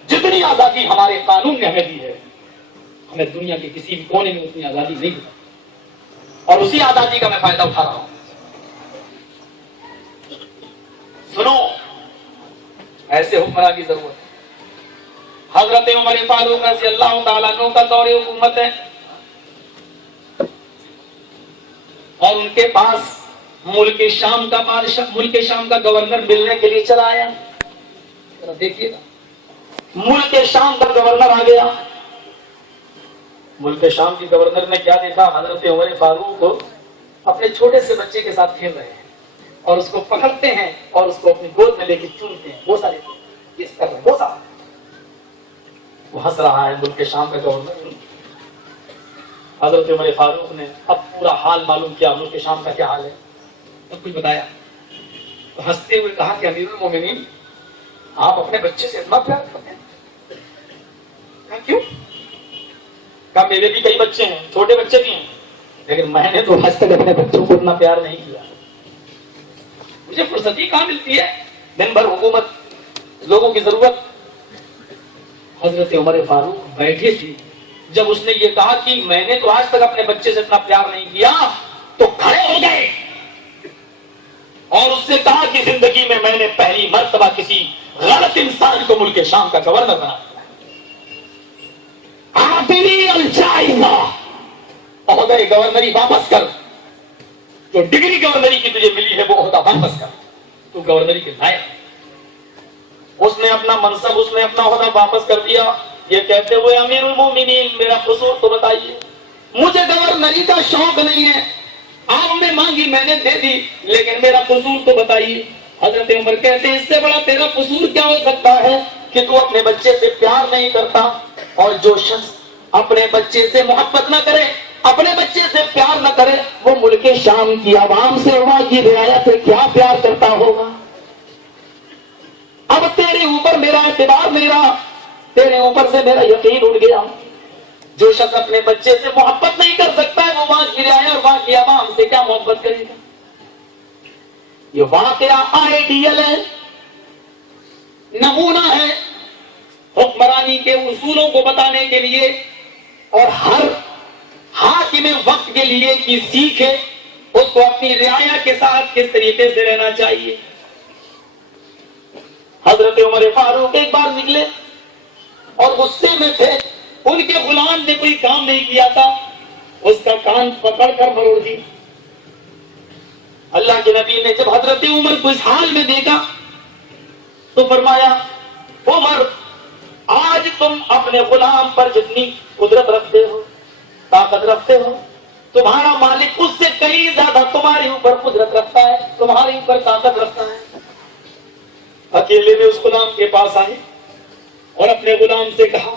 جتنی آزادی ہمارے قانون نے ہمیں دی ہے, ہمیں دنیا کے کسی بھی کونے میں اتنی آزادی نہیں دی, اور اسی آزادی کا میں فائدہ اٹھا رہا ہوں. سنو, ایسے حکمراں کی ضرورت ہے. حضرت عمر فاروق رضی اللہ تعالیٰ عنہ کا دور حکومت ہے, اور ان کے پاس ملک شام کا بادشاہ, ملک شام کا گورنر ملنے کے لیے چلا آیا. دیکھیے گا, ملک شام کا گورنر آ گیا. ملک شام کی گورنر نے کیا دیکھا, حضرت عمر فاروق کو اپنے چھوٹے سے بچے کے ساتھ کھیل رہے ہیں, اور اس کو پکڑتے ہیں اور اس کو اپنی گود میں لے کے چومتے ہیں, بوسا لیتے ہیں, اس کر رہے ہیں بوسا. وہ ہنس رہا ہے ملک شام کا گورنر. حضرت عمر فاروق نے اب پورا حال معلوم کیا, ملک شام کا کیا حال ہے, سب کچھ بتایا. تو ہنستے ہوئے کہا کہ امیر المومنین آپ اپنے بچے سے اتنا پیار کرتے ہیں, کہا کیوں؟ کہا میرے بھی کئی بچے ہیں, چھوٹے بچے بھی ہیں, لیکن میں نے تو آج تک اپنے بچوں کو اتنا پیار نہیں کیا. مجھے فرصت ہی کہاں ملتی ہے, دن بھر حکومت, لوگوں کی ضرورت. حضرت عمر فاروق بیٹھے تھے, جب اس نے یہ کہا کہ میں نے تو آج تک اپنے بچے سے اتنا پیار نہیں کیا, تو کھڑے ہو گئے اور اس سے کہا کہ زندگی میں میں نے پہلی مرتبہ کسی غلط انسان کو ملک شام کا گورنر بنا دیا. عہدہ گورنری واپس کر, جو ڈگری گورنری کی تجھے ملی ہے وہ عہدہ واپس کر, تو گورنری کے لائق. اس نے اپنا منصب, اس نے اپنا عہدہ واپس کر دیا, یہ کہتے ہوئے امیر المومنین میرا قصور تو بتائیے. مجھے گورنری کا شوق نہیں ہے, آپ نے مانگی میں نے دے دی, لیکن میرا قصور تو بتائیے. حضرت عمر کہتے ہیں اس سے بڑا تیرا قصور کیا ہو سکتا ہے کہ تو اپنے بچے سے پیار نہیں کرتا, اور جو شخص اپنے بچے سے محبت نہ کرے, اپنے بچے سے پیار نہ کرے, وہ ملک شام کی عوام سے, وہاں کی رعایا سے کیا پیار کرتا ہوگا. اب تیرے اوپر میرا اعتبار نہیں رہا, تیرے اوپر سے میرا یقین اٹھ گیا. جو شخص اپنے بچے سے محبت نہیں کر سکتا ہے, وہ وہاں کی رعایا اور وہاں کی عوام سے کیا محبت کرے گا. یہ واقعہ آئیڈیل ہے, نمونہ ہے حکمرانی کے اصولوں کو بتانے کے لیے, اور ہر حاکم وقت کے لیے کی سیکھ ہے, اس کو اپنی رعایا کے ساتھ کس طریقے سے رہنا چاہیے. حضرت عمر فاروق ایک بار نکلے اور غصے میں تھے, ان کے غلام نے کوئی کام نہیں کیا تھا, اس کا کان پکڑ کر مروڑ دی. اللہ کے نبی نے جب حضرت عمر کو اس حال میں دیکھا تو فرمایا, عمر آج تم اپنے غلام پر جتنی قدرت رکھتے ہو, طاقت رکھتے ہو, تمہارا مالک اس سے کئی زیادہ تمہارے اوپر قدرت رکھتا ہے, تمہارے اوپر طاقت رکھتا ہے. اکیلے میں اس غلام کے پاس آئے اور اپنے غلام سے کہا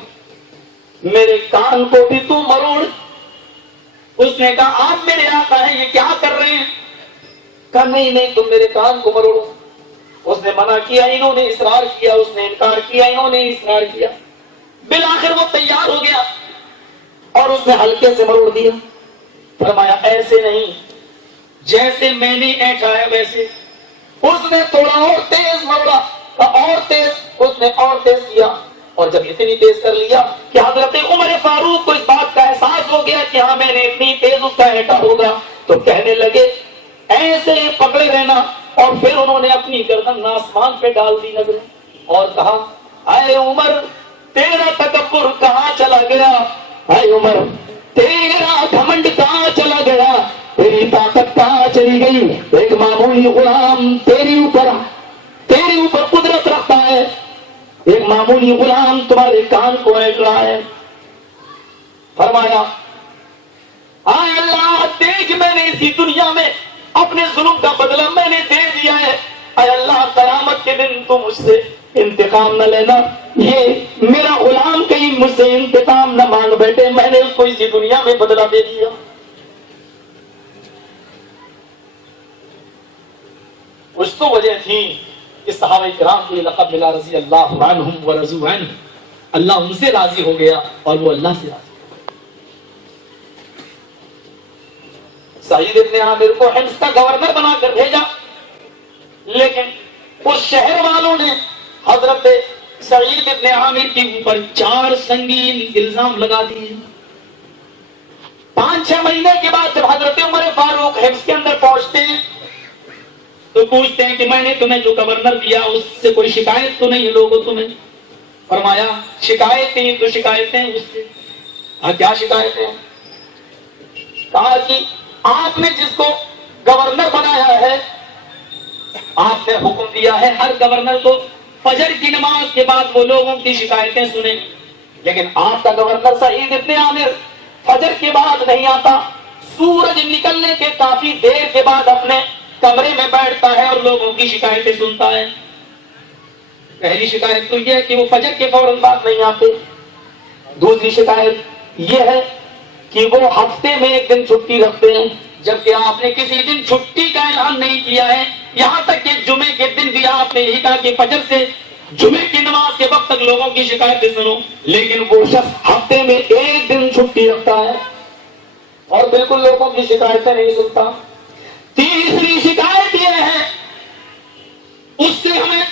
میرے کان کو بھی تو مروڑ. اس نے کہا آپ میرے آقا ہیں, یہ کیا کر رہے ہیں؟ کہا نہیں تم میرے کان کو مروڑو. اس نے منع کیا, انہوں نے اصرار کیا, اس نے انکار کیا, انہوں نے اصرار کیا. بالآخر وہ تیار ہو گیا اور اس نے ہلکے سے مروڑ دیا. فرمایا ایسے نہیں, جیسے میں نے ایٹھا ہے ویسے. اس نے تھوڑا اور تیز مروڑا, اور تیز, اس نے اور تیز کیا, اور جب اتنی تیز کر لیا کہ حضرت عمر فاروق کو اس بات کا احساس ہو گیا کہ ہاں میں نے اتنی تیز اس کا ایٹا ہوگا, تو کہنے لگے ایسے پکڑے رہنا. اور پھر انہوں نے اپنی گردن آسمان پہ ڈال دی نظریں اور کہا اے عمر تیرا تکبر کہاں چلا گیا, اے عمر تیرا گھمنڈ کہاں چلا گیا, تیری طاقت کہاں چلی گئی. ایک معمولی غلام تیرے اوپر قدرت رکھتا ہے, ایک معمولی غلام تمہارے کان کو ایٹ رہا ہے. فرمایا آئے اللہ دیکھ میں نے اسی دنیا میں اپنے ظلم کا بدلہ میں نے دے دیا ہے، اے اللہ قیامت کے دن تو مجھ سے انتقام نہ لینا، یہ میرا غلام کہیں مجھ سے انتقام نہ مانگ بیٹھے، میں نے اس کو اسی دنیا میں بدلہ دے دیا۔ کچھ تو وجہ تھی کہ صحابہ کرام کو یہ لقب ملا رضی اللہ عنہم ورضوا عنہ، اللہ ان سے راضی ہو گیا اور وہ اللہ سے راضی۔ سعید ابن عامر کو حمص کا گورنر بنا کر بھیجا، لیکن اس شہر والوں نے حضرت سعید ابن عامر کے اوپر 4 سنگین الزام لگا دیے۔ 5-6 مہینے کے بعد جب حضرت عمر فاروق حمص کے اندر پہنچتے ہیں تو پوچھتے ہیں کہ میں نے تمہیں جو گورنر دیا اس سے کوئی شکایت تو نہیں ہے لوگوں تمہیں؟ فرمایا شکایتیں تو شکایتیں اس سے۔ کیا شکایتیں؟ کہا کہ آپ نے جس کو گورنر بنایا ہے، آپ نے حکم دیا ہے ہر گورنر کو فجر کی نماز کے بعد وہ لوگوں کی شکایتیں سنیں، لیکن آپ کا گورنر سعید ابن عامر فجر کے بعد نہیں آتا، سورج نکلنے کے کافی دیر کے بعد اپنے کمرے میں بیٹھتا ہے اور لوگوں کی شکایتیں سنتا ہے۔ پہلی شکایت تو یہ ہے کہ وہ فجر کے فوراً بعد نہیں آتے۔ دوسری شکایت یہ ہے کہ وہ ہفتے میں 1 دن چھٹی رکھتے ہیں، جبکہ آپ نے کسی دن چھٹی کا اعلان نہیں کیا ہے، یہاں تک کہ جمعے کے دن بھی آپ نے یہی کہا کہ فجر سے جمعے کی نماز کے وقت تک لوگوں کی شکایتیں سنو، لیکن وہ شخص ہفتے میں 1 دن چھٹی رکھتا ہے اور بالکل لوگوں کی شکایتیں نہیں سنتا۔ تیسری شکایت یہ ہے اس سے ہمیں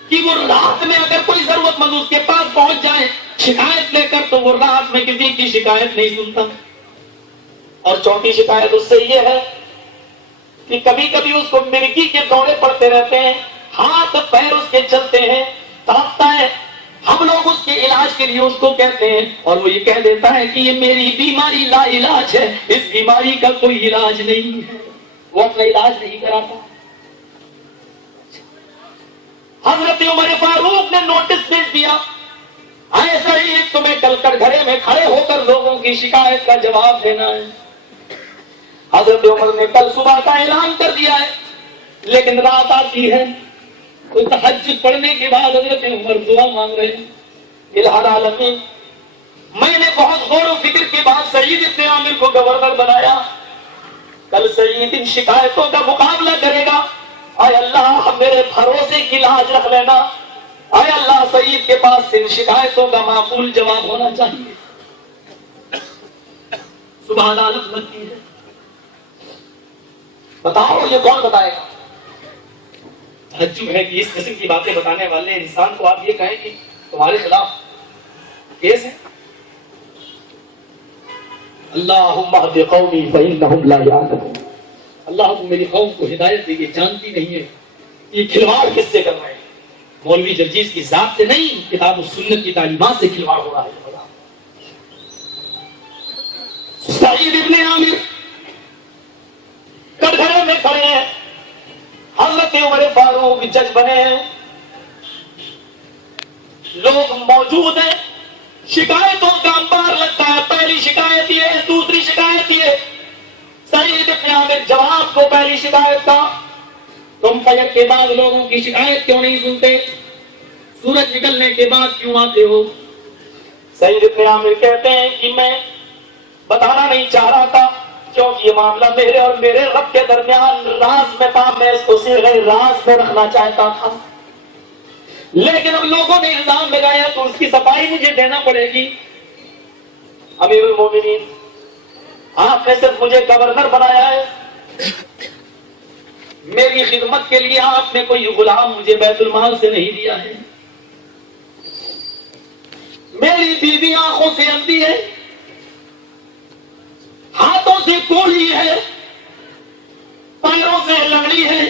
کہ وہ رات میں اگر کوئی ضرورت مند اس کے پاس پہنچ جائے شکایت لے کر تو وہ رات میں کسی کی شکایت نہیں سنتا۔ اور چوتھی شکایت اس سے یہ ہے کہ کبھی کبھی اس کو مرگی کے دورے پڑتے رہتے ہیں، ہاتھ پیر اس کے چلتے ہیں، تڑپتا ہے، ہم لوگ اس کے علاج کے لیے اس کو کہتے ہیں اور وہ یہ کہہ دیتا ہے کہ یہ میری بیماری لا علاج ہے، اس بیماری کا کوئی علاج نہیں ہے، وہ اپنا علاج نہیں کراتا۔ حضرت عمر فاروق نے نوٹس بھیج دیا، ایسا ہی تمہیں کل کٹگھرے میں کھڑے ہو کر لوگوں کی شکایت کا جواب دینا ہے۔ حضرت عمر نے کل صبح کا اعلان کر دیا ہے، لیکن رات آتی ہے تو تہجد پڑھنے کے بعد حضرت عمر دعا مانگ رہے ہیں، الہ العالمین میں نے بہت غور و فکر کے بعد سعید ابن عامر کو گورنر بنایا، کل سعید ان شکایتوں کا مقابلہ کرے گا، اے اللہ میرے بھروسے کی لاج رکھ لینا، اے اللہ سعید کے پاس ان شکایتوں کا معقول جواب ہونا چاہیے۔ سبحان اللہ بنتی ہے، بتاؤ یہ کون بتائے گا؟ تعجب ہے کہ اس قسم کی باتیں بتانے والے انسان کو آپ یہ کہیں کہ تمہارے خلاف کیس ہے۔ اللہم اہد قومی فإنہم لا یعلمون، اللہ کو میری قوم کو ہدایت دیجیے، جانتی نہیں ہے یہ کھلواڑ کس سے کر رہے ہیں، مولوی جرجیز کی ذات سے نہیں، کتاب و سنت کی تعلیمات سے کھلواڑ ہو رہا ہے۔ سعید ابن عامر کٹگھرے میں کھڑے ہیں، حضرت عمر فاروق جج بنے ہیں، لوگ موجود ہیں، شکایتوں کا انبار لگتا ہے، پہلی شکایت یہ، دوسری شکایت یہ۔ سعید ابن عامر جواب کو پہلی شکایت کا، تم فجر کے بعد لوگوں کی شکایت کیوں نہیں سنتے، سورج نکلنے کے بعد کیوں آتے ہو؟ سعید ابن عامر کہتے ہیں کہ میں بتانا نہیں چاہ رہا تھا کیونکہ یہ معاملہ میرے اور میرے رب کے درمیان راز میں تھا، میں اس کو صرف راز میں رکھنا چاہتا تھا، لیکن اب لوگوں نے الزام لگایا تو اس کی صفائی مجھے دینا پڑے گی۔ امیر المومنین آپ نے صرف مجھے گورنر بنایا ہے، میری خدمت کے لیے آپ نے کوئی غلام مجھے بیت المال سے نہیں دیا ہے، میری بیوی آنکھوں سے اندھی ہے، ہاتھوں سے کوڑی ہے، پیروں سے لنگڑی ہے،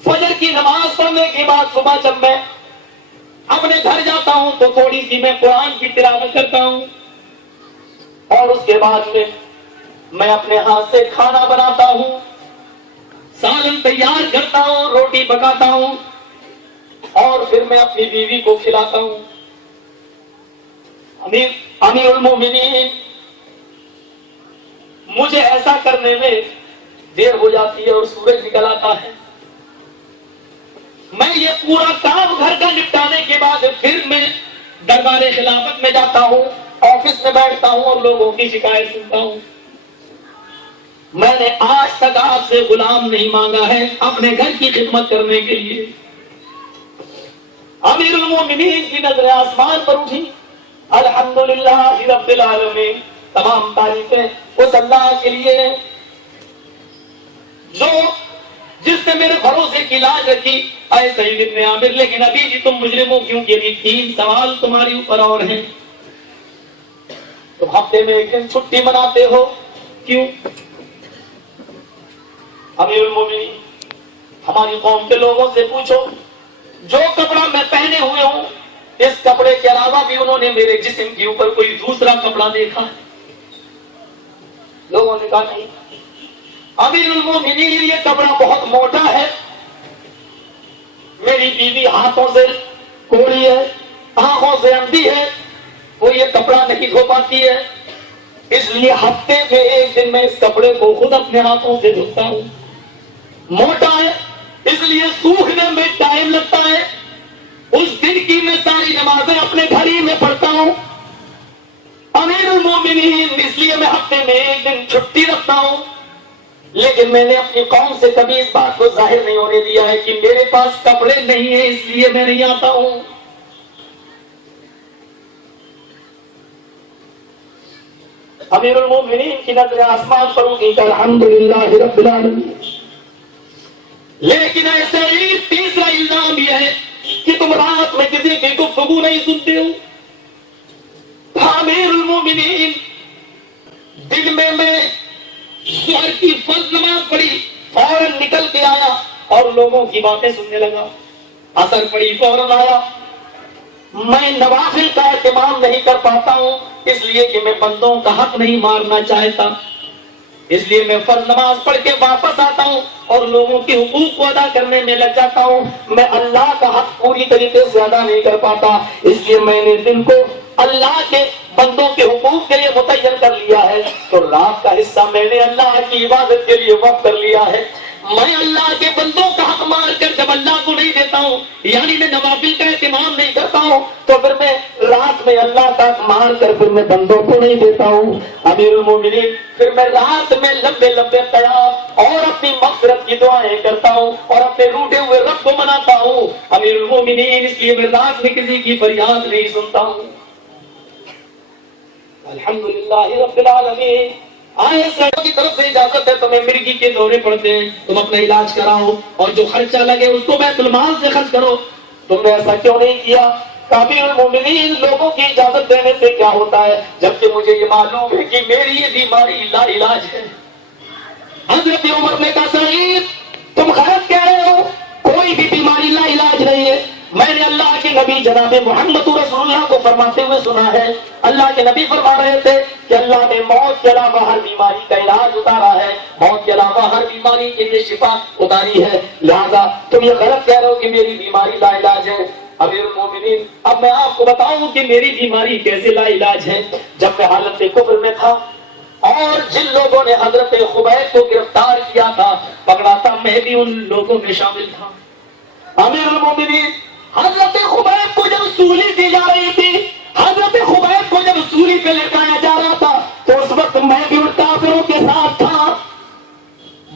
فجر کی نماز پڑھنے کے بعد صبح جب میں اپنے گھر جاتا ہوں تو تھوڑی سی میں قرآن کی تلاوت کرتا ہوں اور اس کے بعد میں اپنے ہاتھ سے کھانا بناتا ہوں، سالن تیار کرتا ہوں، روٹی پکاتا ہوں اور پھر میں اپنی بیوی کو کھلاتا ہوں۔ امیر المومنین، مجھے ایسا کرنے میں دیر ہو جاتی ہے اور سورج نکل آتا ہے. میں یہ پورا کام گھر کا نپٹانے کے بعد پھر میں دربار خلافت میں جاتا ہوں، آفس میں بیٹھتا ہوں اور لوگوں کی شکایت سنتا ہوں. میں نے آج تک آپ سے غلام نہیں مانگا ہے اپنے گھر کی خدمت کرنے کے لیے. امیر المومنین کی نظر آسمان پر اٹھی. الحمدللہ رب العالمین، تمام تعریفیں اس اللہ کے لیے ہیں جو جس نے میرے بھروسے کی لاج رکھی. اے سعید ابن عامر، لیکن ابھی جی تم مجرم ہو کیونکہ ابھی 3 سوال تمہاری اوپر اور ہیں. تم ہفتے میں 1 دن چھٹی مناتے ہو، کیوں؟ امیر المومنین، ہماری قوم کے لوگوں سے پوچھو، جو کپڑا میں پہنے ہوئے ہوں اس کپڑے کے علاوہ بھی انہوں نے میرے جسم کے اوپر کوئی دوسرا کپڑا دیکھا؟ لوگوں نے کہا نہیں. امیر المومنین، یہ کپڑا بہت موٹا ہے، میری بیوی ہاتھوں سے کوڑی ہے، آنکھوں سے اندھی ہے، وہ یہ کپڑا نہیں دھو پاتی ہے، اس لیے ہفتے میں 1 دن میں اس کپڑے کو خود اپنے ہاتھوں سے دھوتا ہوں. موٹا ہے اس لیے سوکھنے میں ٹائم لگتا ہے. اس دن کی میں ساری نمازیں اپنے گھر ہی میں پڑھتا ہوں. امیر المومنین، اس لیے میں ہفتے میں 1 دن چھٹی رکھتا ہوں. لیکن میں نے اپنی قوم سے کبھی اس بات کو ظاہر نہیں ہونے دیا ہے کہ میرے پاس کپڑے نہیں ہیں اس لیے میں نہیں آتا ہوں. امیر المومنین کی نظر آسمان پر اٹھی کہ الحمدللہ رب العالمین. لیکن ایسے ہی تیسرا الزام یہ ہے کہ تم رات میں کسی کی گفتگو نہیں سنتے ہو. امیر المومنین، دن میں ظہر کی فرض نماز پڑھی، فوراً نکل کے آیا اور لوگوں کی باتیں سننے لگا. اثر پڑی، فوراً آیا. میں نوافل کا اہتمام نہیں کر پاتا ہوں اس لیے کہ میں بندوں کا حق نہیں مارنا چاہتا، اس لیے میں فرض نماز پڑھ کے واپس آتا ہوں اور لوگوں کے حقوق کو ادا کرنے میں لگ جاتا ہوں. میں اللہ کا حق پوری طریقے سے ادا نہیں کر پاتا، اس لیے میں نے دن کو اللہ کے بندوں کے حقوق کے لیے متعین کر لیا ہے. تو رات کا حصہ میں نے اللہ کی عبادت کے لیے وقف کر لیا ہے. میں اللہ کے بندوں کا حق مار کر جب اللہ کو نہیں دیتا ہوں، یعنی میں نوافل کا اہتمام نہیں کرتا ہوں، تو پھر میں رات میں اللہ کا حق مار کر پھر میں بندوں کو نہیں دیتا ہوں. امیر المومنین، پھر میں رات میں لمبے لمبے قیام اور اپنی مغفرت کی دعائیں کرتا ہوں اور اپنے روٹے ہوئے رب کو مناتا ہوں. امیر المومنین، اس لیے میں رات میں کسی کی فریاد نہیں سنتا ہوں. الحمدللہ رب العالمین. آئے سڑوں کی طرف سے اجازت ہے تمہیں مرگی کے دورے پڑتے ہیں، تم اپنا علاج کراؤ اور جو خرچہ لگے اس کو بیت المال سے خرچ کرو. تم نے ایسا کیوں نہیں کیا؟ امیر المومنین، لوگوں کی اجازت دینے سے کیا ہوتا ہے جبکہ مجھے یہ معلوم ہے کہ میری یہ بیماری لا علاج ہے. حضرت عمر نے کہا سعید، تم غلط کہہ رہے ہو، کوئی بھی بیماری لا علاج نہیں ہے. میں نے اللہ کے نبی جناب محمد رسول اللہ کو فرماتے ہوئے سنا ہے. اللہ کے نبی فرما رہے تھے کہ اللہ نے موت کے علاوہ ہر بیماری کا علاج اتارا ہے، موت کے علاوہ ہر بیماری کے لیے شفا اتاری ہے. لہذا تم یہ غلط کہہ رہے ہو کہ میری بیماری لا علاج ہے. امیر المومنین، اب میں آپ کو بتاؤں کہ میری بیماری کیسے لا علاج ہے. جب میں حالت کفر میں تھا اور جن لوگوں نے حضرت خبیب کو گرفتار کیا تھا، پکڑا تھا، میں بھی ان لوگوں میں شامل تھا. امیر المومنین، حضرت خبیب کو جب سولی دی جا رہی تھی، حضرت خبیب کو جب سولی پہ لٹکایا جا رہا تھا تو اس وقت میں بھی ان کافروں کے ساتھ تھا،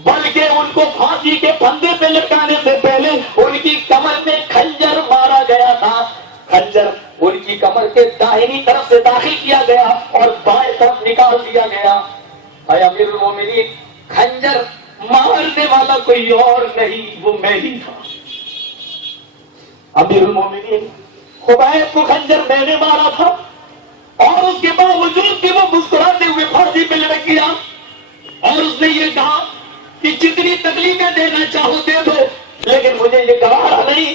بلکہ ان کو پھانسی کے پھندے پہ لٹکانے سے پہلے ان کی کمر میں خنجر مارا گیا تھا. خنجر ان کی کمر کے داہنی طرف سے داخل کیا گیا اور بائیں طرف نکال دیا گیا. اے امیر المومنین، خنجر مارنے والا کوئی اور نہیں، وہ میں ہی تھا. امیر المومنین، خبیب کو خنجر میں نے مارا تھا اور اس کے باوجود کہ وہ مسکراتے ہوئے پھانسی پہ لٹک گیا اور اس نے یہ کہا کہ جتنی تکلیفیں دینا چاہو دے دو، لیکن مجھے یہ گوارا نہیں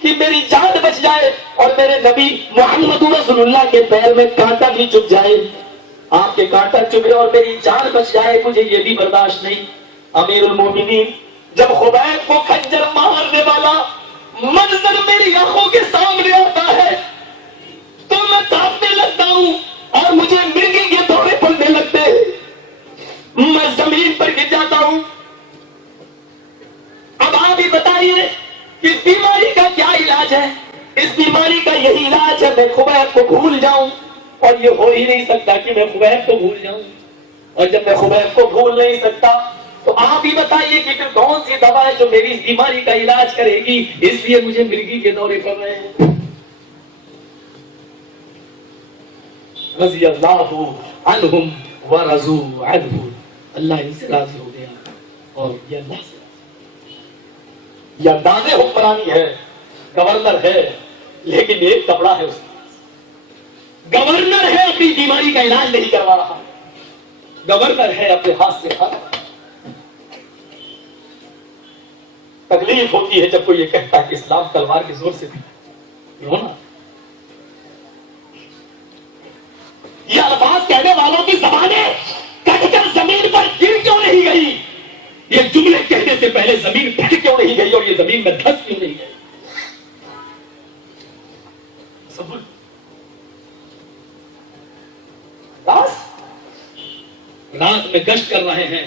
کہ میری جان بچ جائے اور میرے نبی محمد رسول اللہ کے پیر میں کانٹا بھی چبھ جائے. آپ کے کانٹا چبھے اور میری جان بچ جائے، مجھے یہ بھی برداشت نہیں. امیر المومنین، جب خبیب کو خنجر مارنے والا منظر میری آنکھوں کے سامنے آتا ہے تو میں کانپنے لگتا ہوں اور مجھے مرگی کے دورے پڑنے لگتے ہیں، میں زمین پر گر جاتا ہوں۔ اب آپ ہی بتائیے اس بیماری کا کیا علاج ہے؟ اس بیماری کا یہی علاج ہے میں خبیب کو بھول جاؤں، اور یہ ہو ہی نہیں سکتا کہ میں خبیب کو بھول جاؤں، اور جب میں خبیب کو بھول نہیں سکتا تو آپ ہی بتائیے کہ پھر کون سی دوا ہے جو میری اس بیماری کا علاج کرے گی؟ اس لیے مجھے مرگی کے دورے پڑ رہے ہیں۔ رضی اللہ عنہم ورضوا عنہ، اللہ ان سے راضی ہو گیا اور یہ اللہ سے راضی۔ یہ انداز حکمرانی ہے، گورنر ہے لیکن ایک کپڑا ہے اس کے پاس۔ گورنر ہے اپنی بیماری کا علاج نہیں کروا رہا، گورنر ہے اپنے ہاتھ سے کھا رہا۔ تکلیف ہوتی ہے جب کوئی یہ کہتا ہے کہ اسلام تلوار کے زور سے رونا۔ یہ الفاظ کہنے والوں کی زبانیں کٹ کر زمین پر گر کیوں نہیں گئی؟ یہ جملے کہنے سے پہلے زمین پھٹ کیوں نہیں گئی اور یہ زمین میں دھس کیوں نہیں گئی؟ رات میں گشت کر رہے ہیں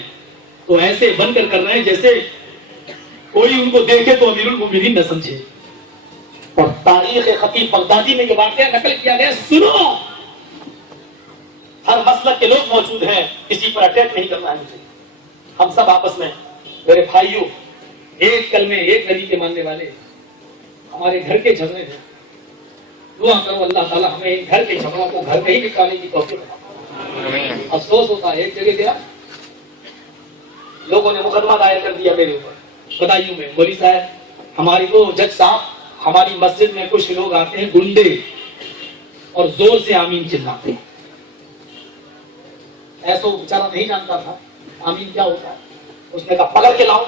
تو ایسے بن کر رہے ہیں جیسے کوئی ان کو دیکھے تو امیر المومنین نہ سمجھے۔ اور تاریخ خطیب بغدادی میں یہ واقعہ نقل کیا گیا، سنو، ہر مسلک کے لوگ موجود ہیں، کسی پر اٹیک نہیں کرنا ہے مجھے، ہم سب آپس میں میرے بھائیوں ایک کلمے ایک نبی کے ماننے والے، ہمارے گھر کے جھگڑے ہیں، دعا کرو اللہ تعالیٰ ہمیں ان گھر کے جھگڑوں کو گھر میں ہی نکالنے کی توفیق دے۔ افسوس ہوتا ہے ایک جگہ گیا، لوگوں نے مقدمہ دائر کر دیا میرے اوپر بدایوں میں، مولوی صاحب ہماری کو جج صاحب ہماری مسجد میں کچھ لوگ آتے ہیں گنڈے اور زور سے آمین چلاتے ہیں۔ ایسا وہ بیچارہ نہیں جانتا تھا آمین کیا ہوتا ہے، اس نے کہا پکڑ کے لاؤ۔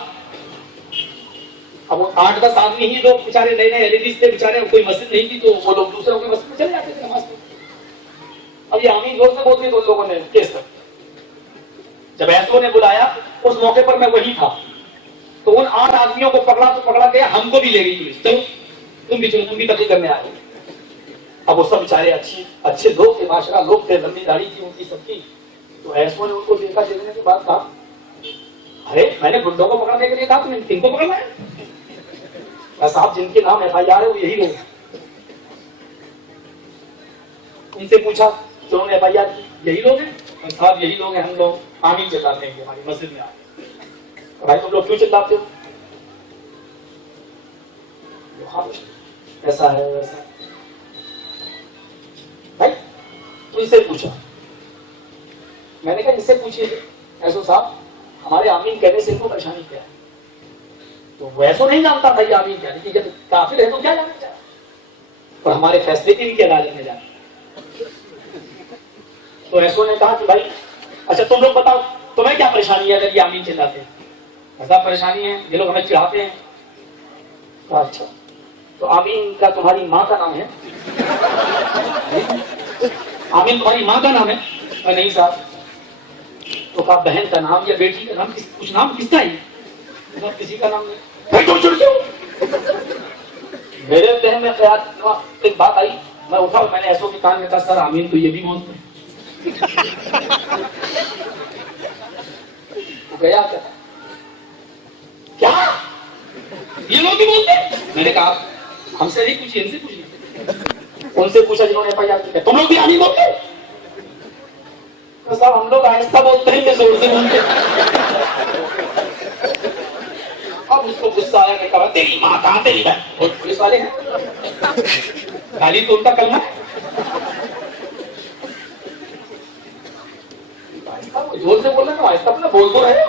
اب وہ 8-10 آدمی ہی لوگ بیچارے نئے نئے لیڈیز تھے، بیچارے کوئی مسجد نہیں تھی تو وہ لوگ دوسروں کی مسجد میں چلے جاتے تھے نماز پڑھنے۔ اب یہ آمین زور سے بولتے تو لوگوں نے کیس کر دیا۔ جب ایسو نے بلایا اس موقع پر میں وہی تھا، تو ان 8 آدمیوں کو پکڑا تو پکڑا گیا، ہم کو بھی لے گئی پولیس، چلو تم بھی چلو، تم بھی تقریر کرنے آئے۔ اب وہ سب بیچارے اچھے لوگ تھے، ماشاءاللہ لوگ تھے، لمبی داڑھی تھی ان کی سب کی۔ تو ایسو نے ان کو دیکھا، دیکھنے کے بعد کہا ارے میں نے گنڈوں کو پکڑنے کے لیے کہا، تم ان کو پکڑنا ہے؟ صاحب جن کے نام FIR ہے وہ یہی لوگ ہیں۔ ان سے پوچھا جنہوں نے FIR کی، یہی لوگ ہیں؟ صاحب یہی لوگ ہیں، ہم لوگ آمین چلاتے ہیں کہ ہماری مسجد میں آئے۔ بھائی تم لوگ کیوں چلاتے ہو؟ ایسا ہے ویسا ہے۔ بھائی تو ان سے پوچھا، میں نے کہا ان سے پوچھیے ایسو صاحب ہمارے آمین کہنے سے ان کو پریشانی کیا ہے؟ تو وہ ایسو نہیں جانتا تھا یہ آمین کیا ہے، جب کافر ہے تو کیا جاننا چاہتا، اور ہمارے فیصلے کی بھی کیا عدالت میں جانا۔ تو ایسو نے کہا کہ بھائی اچھا تم لوگ بتاؤ تمہیں کیا پریشانی ہے اگر یہ آمین چلاتے ہیں؟ ایسا پریشانی ہے یہ لوگ ہمیں چڑھاتے ہیں۔ اچھا تو آمین کا تمہاری ماں کا نام ہے؟ آمین تمہاری ماں کا نام ہے؟ نہیں صاحب۔ تو کہا بہن کا نام یا بیٹی کا نام، کچھ نام کس کا ہے؟ کسی کا نام نہیں۔ میرے ذہن میں خیال ایک بات آئی، میں اٹھا اور میں نے ایسو کے کان میں کہا سر آمین تو یہ بھی بولتے ہیں۔ وہ گیا کیا یہ لوگ بھی بولتے ہیں؟ میں نے کہا ہم سے نہیں پوچھیے، ان سے پوچھیے۔ ان سے پوچھا جنہوں نے FIR کی، تم لوگ بھی آمین بولتے ہیں؟ صاحب ہم لوگ آہستہ بولتے ہیں کہ زور سے بولتے ہیں۔ اب اس کو غصہ آیا کہ کہا تیری ماں کہاں تیری ہے، اور پولیس والے ہیں، گالی تو ان کا کلمہ ہے۔ زور سے بول رہے ہیں، آہستہ اپنا بول تو رہے،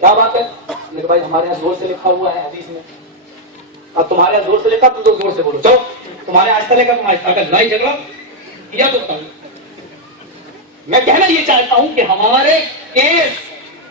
کیا بات ہے؟ لیکن بھائی ہمارے یہاں زور سے لکھا ہوا ہے حدیث میں، اب تمہارے یہاں زور سے لکھا تم لوگ زور سے بولو، چلو تمہارے آہستہ لے کر تم آہستہ کر لڑائی جھگڑا کیا تو بتاؤ۔ میں کہنا یہ چاہتا ہوں کہ ہمارے کیس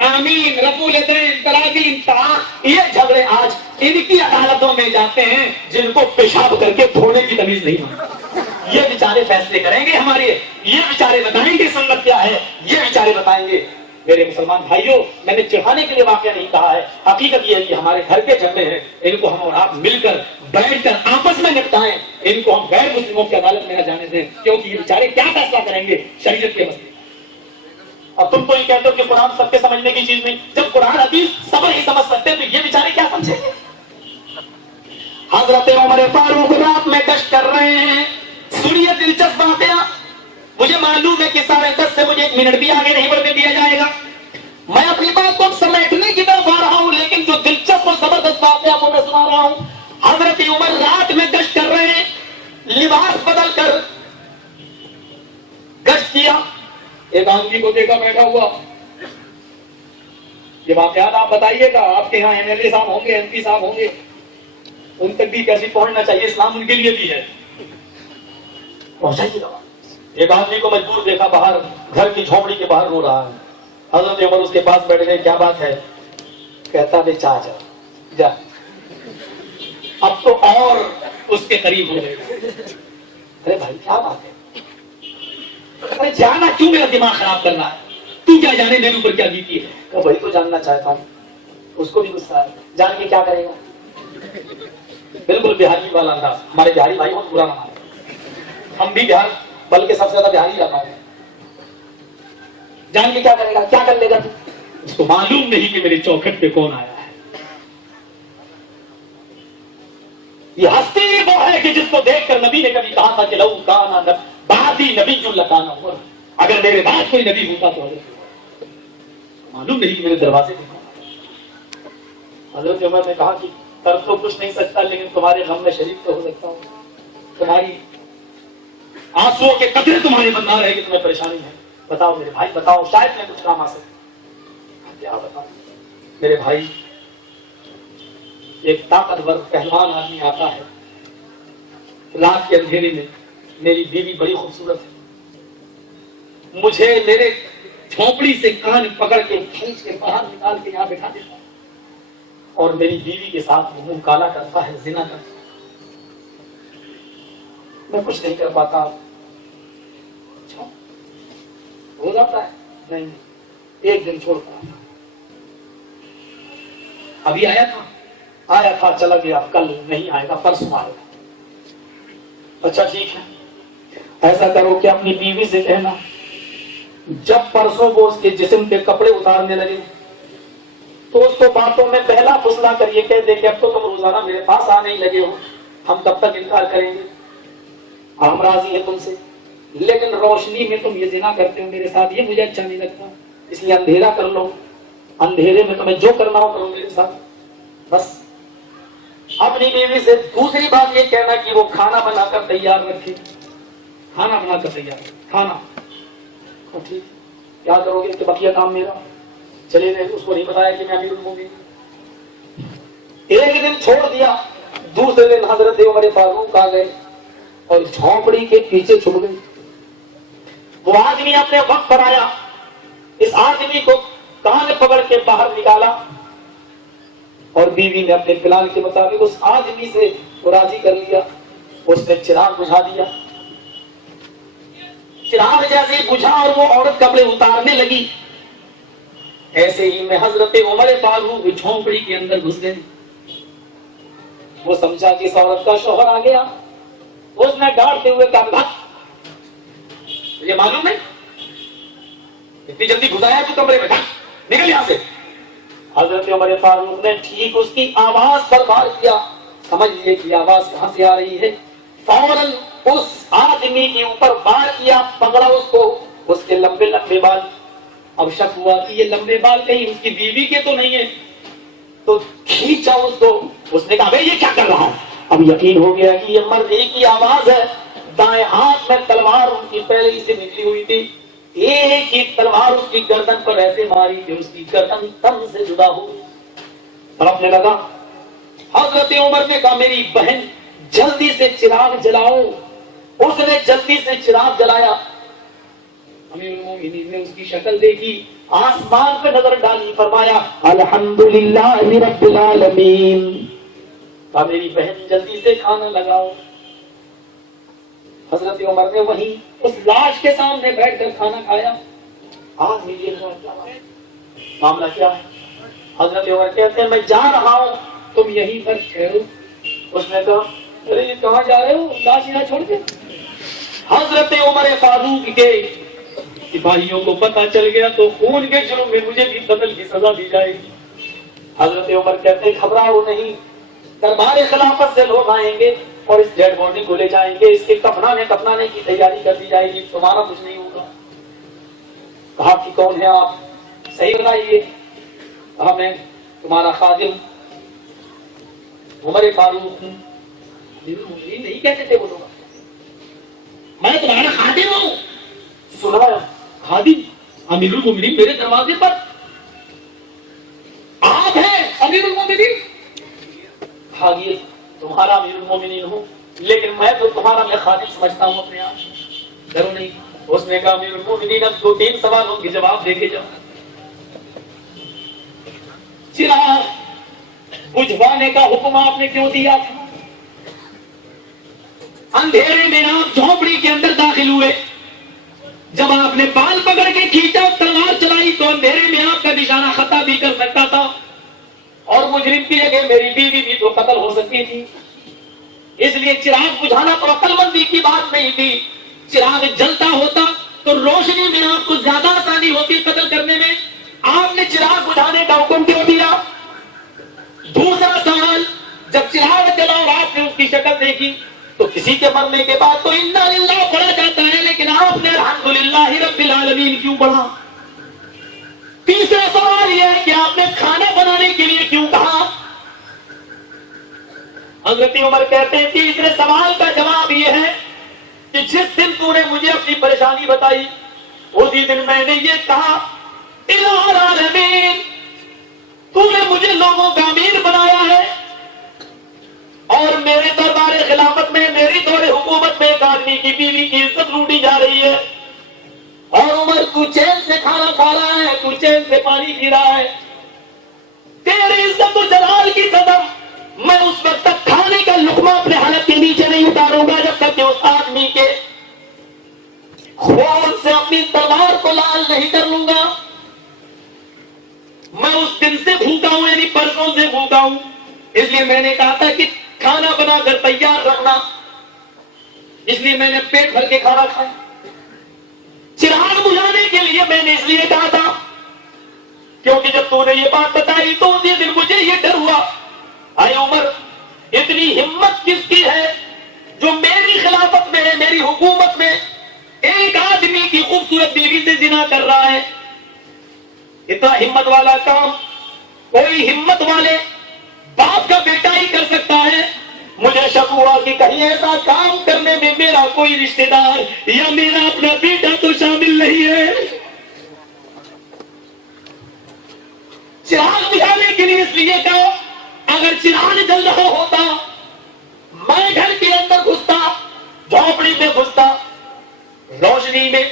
آمین، رفع الیدین، تراغیم، یہ جھگڑے آج ان کی عدالتوں میں جاتے ہیں جن کو پیشاب کر کے دھونے کی تمیز نہیں ہوتی۔ یہ بیچارے فیصلے کریں گے ہمارے، یہ بیچارے بتائیں گے سنت کیا ہے، یہ بیچارے بتائیں گے میرے مسلمان بھائیوں، میں نے چڑھانے کے لیے واقعہ نہیں کہا ہے، حقیقت یہ ہے کہ ہمارے گھر کے جھگڑے ہیں، ان کو ہم اور آپ مل کر بیٹھ کر آپس میں نپٹائیں، ان کو ہم غیر مسلموں کی عدالت میں نہ جانے دیں، کیونکہ یہ بیچارے کیا فیصلہ کریں گے شریعت کے مسئلے۔ اب تم تو یہ کہتے ہو کہ قرآن سب کے سمجھنے کی چیز نہیں، جب قرآن حدیث سب نہیں سمجھ سکتے تو یہ بیچارے کیا سمجھیں گے؟ حضرت عمر فاروق رات میں گشت کر رہے ہیں، سنیے دلچسپ واقعہ، مجھے معلوم ہے کہ 10:30 سے مجھے 1 منٹ بھی آگے نہیں بڑھنے دیا جائے گا، میں اپنی بات کو سمیٹنے کی طرف آ رہا ہوں، لیکن جو دلچسپ اور زبردست واقعہ کو میں سنا رہا ہوں، حضرت عمر رات میں گشت کر رہے ہیں، لباس بدل کر گشت کیا، ایک آدمی کو دیکھا بیٹھا ہوا، یہ واقعات آپ بتائیے گا، آپ کے یہاں MLA صاحب ہوں گے، MP صاحب ہوں گے، ان تک بھی کیسے پہنچنا چاہیے، اسلام ان کے لیے بھی ہے، پہنچائیے گا۔ ایک آدمی کو مجبور دیکھا باہر گھر کی جھونپڑی کے باہر رو رہا ہے، حضرت عمر اس کے پاس بیٹھ گئے، کیا بات ہے؟ کہتا بے چاہ جا، اب تو اور اس کے قریب ہو گئے، ارے بھائی کیا بات ہے؟ ارے جانا کیوں میرا دماغ خراب کرنا ہے؟ تو کیا جانے میرے اوپر کیا بیتی ہے؟ کہ وہی تو جاننا چاہتا ہوں، اس کو بھی غصہ ہے، جان کے کیا کرے گا؟ بالکل بہاری والا انداز، ہمارے بہاری بھائی بہت برا نہ مانے، ہم بھی بہار بلکہ سب سے زیادہ بہاری رہتا ہوں، جان کے کیا کرے گا؟ کیا کر لے گا؟ اس کو معلوم نہیں کہ میری چوکھٹ پہ کون آیا ہے، یہ ہستی وہ ہے کہ جس کو دیکھ کر نبی نے کبھی کہا تھا کہ لو کانا بعدی نبی لکانا ہوا، اگر میرے بعد کوئی نبی ہوتا تو معلوم نہیں کہ میرے دروازے پہ کون آیا۔ حضرت عمر نے کہا کہ کر تو کچھ نہیں سکتا، لیکن تمہارے غم میں شریک تو ہو سکتا ہوں، تمہاری آنسوؤں کے قطرے تمہارے بندہ رہے کہ تمہیں پریشانی ہے، بتاؤ میرے بھائی، بتاؤ، شاید میں کچھ کام آ سکے۔ کیا بتاؤں میرے بھائی، ایک طاقتور پہلوان آدمی آتا ہے، رات کے اندھیرے میں، میری بیوی بڑی خوبصورت ہے، مجھے میرے جھونپڑی سے کان پکڑ کے کھینچ کے باہر نکال کے یہاں بٹھا دیتا ہے اور میری بیوی کے ساتھ منہ کالا کرتا ہے، زنا کرتا ہے، میں کچھ نہیں کر پاتا، ہو جاتا ہے، نہیں ایک دن چھوڑتا ہے، ابھی آیا تھا چلا گیا، کل نہیں آئے گا، پرسوں آئے گا، اچھا ٹھیک ہے، ایسا کرو کہ اپنی بیوی سے کہنا جب پرسوں وہ اس کے جسم کے کپڑے اتارنے لگے تو اس کو باتوں میں پہلا پھسلا کر یہ کہہ دے کہ اب تو تم روزانہ میرے پاس آنے ہی لگے ہو، ہم کب تک انکار کریں گے، ہم راضی ہیں تم سے، لیکن روشنی میں تم یہ زنا کرتے ہو میرے ساتھ، یہ مجھے اچھا نہیں لگتا، اس لیے اندھیرا کر لو، اندھیرے میں تمہیں جو کرنا ہو کرو میرے ساتھ، بس۔ اپنی بیوی سے دوسری بات یہ کہنا کہ وہ کھانا بنا کر تیار رکھے، کھانا بنا کر تیار، کھانا ٹھیک، کیا کرو گے کہ بقیہ کام میرا، چلے گئے، اس کو نہیں بتایا کہ میں امیر المومنین، ایک دن چھوڑ دیا، دوسرے دن حضرت عمر فاروق آ گئے اور جھونپڑی کے پیچھے چھپ گئے، وہ آدمی اپنے وقت پر آیا، اس آدمی کو کان پکڑ کے باہر نکالا اور بیوی نے اپنے پلان کے مطابق اس آدمی سے راضی کر لیا، اس نے چراغ بجھا دیا، چراغ جیسے بجھا اور وہ عورت کپڑے اتارنے لگی، ایسے ہی میں حضرت عمر فاروق جھونپڑی کے اندر گھس گئے، وہ سمجھا کہ اس عورت کا شوہر آ گیا، اس نے ڈانٹتے ہوئے کہا بھاگ، مجھے معلوم ہے اتنی جلدی گھسایا تو کمرے میں، نکل یہاں سے۔ حضرت عمر فاروق نے ٹھیک اس کی آواز پر وار کیا، سمجھ لیے کہ آواز کہاں سے آ رہی ہے، فوراً اس آدمی کے اوپر وار کیا، پکڑا اس کو، اس کے لمبے لمبے بال، اب شک ہوا کہ یہ لمبے بال کہیں اس کی بیوی کے تو نہیں ہے، تو کھینچا اس کو، اس نے کہا یہ کیا کر رہا ہے، اب یقین ہو گیا کہ یہ مرد ہی کی آواز ہے، دائیں ہاتھ میں تلوار ان کی پہلے ہی سے نکلی ہوئی تھی، ایک ہی تلوار اس کی گردن پر ایسے ماری کہ اس کی گردن تن سے جدا ہو گئی، تڑپنے لگا۔ حضرت عمر نے کہا میری بہن جلدی سے چراغ جلاؤ، اس نے جلدی سے چراغ جلایا، امیر المومنین نے اس کی شکل دیکھی، آسمان پہ نظر ڈالی، فرمایا الحمدللہ رب العالمین، کہا میری بہن جلدی سے کھانا لگاؤ۔ حضرت عمر نے وہیں اس لاش کے سامنے بیٹھ کر کھانا کھایا، آج میری معاملہ کیا ہے؟ حضرت عمر کہتے ہیں میں جا رہا ہوں، تم یہیں پر ٹھہرو۔ اس نے کہا ارے یہ کہاں جا رہے ہو، لاش یہاں چھوڑ کے؟ حضرت عمر فاروق کے سپاہیوں کو پتہ چل گیا تو خون کے جرم میں مجھے بھی قتل کی سزا دی جائے گی۔ حضرت عمر کہتے ہیں گھبراؤ نہیں، دربار خلافت سے لوگ آئیں گے اور اس ڈیڈ باڈی کو لے جائیں گے، اس کے کفنانے کی تیاری کر دی جائے گی، تمہارا کچھ نہیں ہوگا۔ کہا کہ کون ہے آپ؟ صحیح بتائیے۔ کہا میں تمہارا خادم عمر فاروق ہوں۔ نہیں کہتے تھے وہ لوگ، میں تمہارا خادم ہوں۔ سنا خادم امیر المومنین میرے دروازے پر، آپ ہیں امیر المومنین؟ حاضر تمہارا امیر المومنین ہوں، لیکن میں تو تمہارا میں خادم سمجھتا ہوں اپنے آپ، ڈرو نہیں۔ اس نے کہا امیر المومنین اب 2-3 سوالوں کے جواب دے کے جاؤ۔ چراغ بجھوانے کا حکم آپ نے کیوں دیا تھا؟ اندھیرے میں آپ جھونپڑی کے اندر داخل ہوئے، جب آپ نے بال پکڑ کے کھینچا تلوار چلائی تو اندھیرے میں آپ کا نشانہ خطا بھی کر سکتا تھا، اور مجرم کی جگہ میری بیوی بھی تو قتل ہو سکتی تھی۔ اس لیے چراغ بجھانا تو عقل مندی کی بات نہیں تھی۔ چراغ جلتا ہوتا تو روشنی میں آپ کو زیادہ آسانی ہوتی قتل کرنے میں، آپ نے چراغ بجھانے کا حکم کیوں دیا؟ دوسرا سوال، جب چراغ جلا اور آپ نے اس کی شکل دیکھی تو کسی کے مرنے کے بعد تو انا للہ پڑھا جاتا ہے، لیکن آپ نے الحمدللہ رب العالمین کیوں پڑھا؟ تیسرا سوال یہ ہے کہ آپ نے کھانا بنانے کے لیے کیوں کہا؟ حضرت عمر کہتے ہیں تیسرے سوال کا جواب یہ ہے کہ جس دن تو نے مجھے اپنی پریشانی بتائی اسی دن میں نے یہ کہا الہ العالمین تو نے مجھے لوگوں کا امیر بنایا ہے، اور میرے دربار خلافت میں میری دور حکومت میں ایک آدمی کی بیوی کی عزت لوٹی جا رہی ہے، اور عمر تو چین سے کھانا کھا رہا ہے، تو چین سے پانی پی رہا ہے، تیری عزت و جلال کی قدم میں اس وقت تک کھانے کا لقمہ اپنے حلق کے نیچے نہیں اتاروں گا جب تک کہ اس آدمی کے خون سے اپنی تلوار کو لال نہیں کر لوں گا۔ میں اس دن سے بھوکا ہوں، یعنی پرسوں سے بھوکا ہوں، اس لیے میں نے کہا تھا کہ کھانا بنا کر تیار رکھنا، اس لیے میں نے پیٹ بھر کے کھانا کھایا۔ چراغ بجھانے کے لیے میں نے اس لیے کہا تھا کیونکہ جب تو نے یہ بات بتائی تو اسی دن مجھے یہ ڈر ہوا، اے عمر اتنی ہمت کس کی ہے جو میری خلافت میں ہے، میری حکومت میں ایک آدمی کی خوبصورت بیوی سے زنا کر رہا ہے؟ اتنا ہمت والا کام کوئی ہمت والے باپ کا بیٹا ہی کر سکتا ہے۔ مجھے شک ہوا کہ کہیں ایسا کام کرنے میں میرا کوئی رشتہ دار یا میرا اپنا بیٹا تو شامل نہیں ہے۔ چراغ بجھانے کے لیے اس لیے کہا اگر چراغ جل رہا ہوتا میں گھر کے اندر گھستا، جھونپڑی میں گھستا، روشنی میں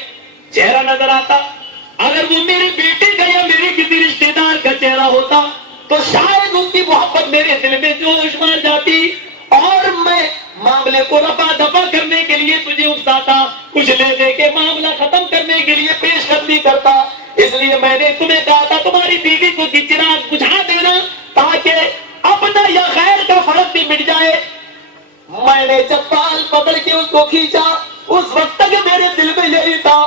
چہرہ نظر آتا، اگر وہ میرے بیٹے کا یا میرے کسی رشتہ دار کا چہرہ ہوتا تو شاید اس کی محبت میرے دل میں جوش مار جاتی اور میں معاملے کو رفع دفع کرنے کے لیے تجھے اکساتا، کچھ لے دے کے معاملہ ختم کرنے کے لیے پیش قدمی کرتا۔ اس لیے میں نے تمہیں کہا تھا تمہاری بیوی کو چراغ بجھا دینا تاکہ اپنا یا خیر کا فرق بھی مٹ جائے۔ میں نے جب بال پکڑ کے اس کو کھینچا اس وقت تک میرے دل میں یہی تھا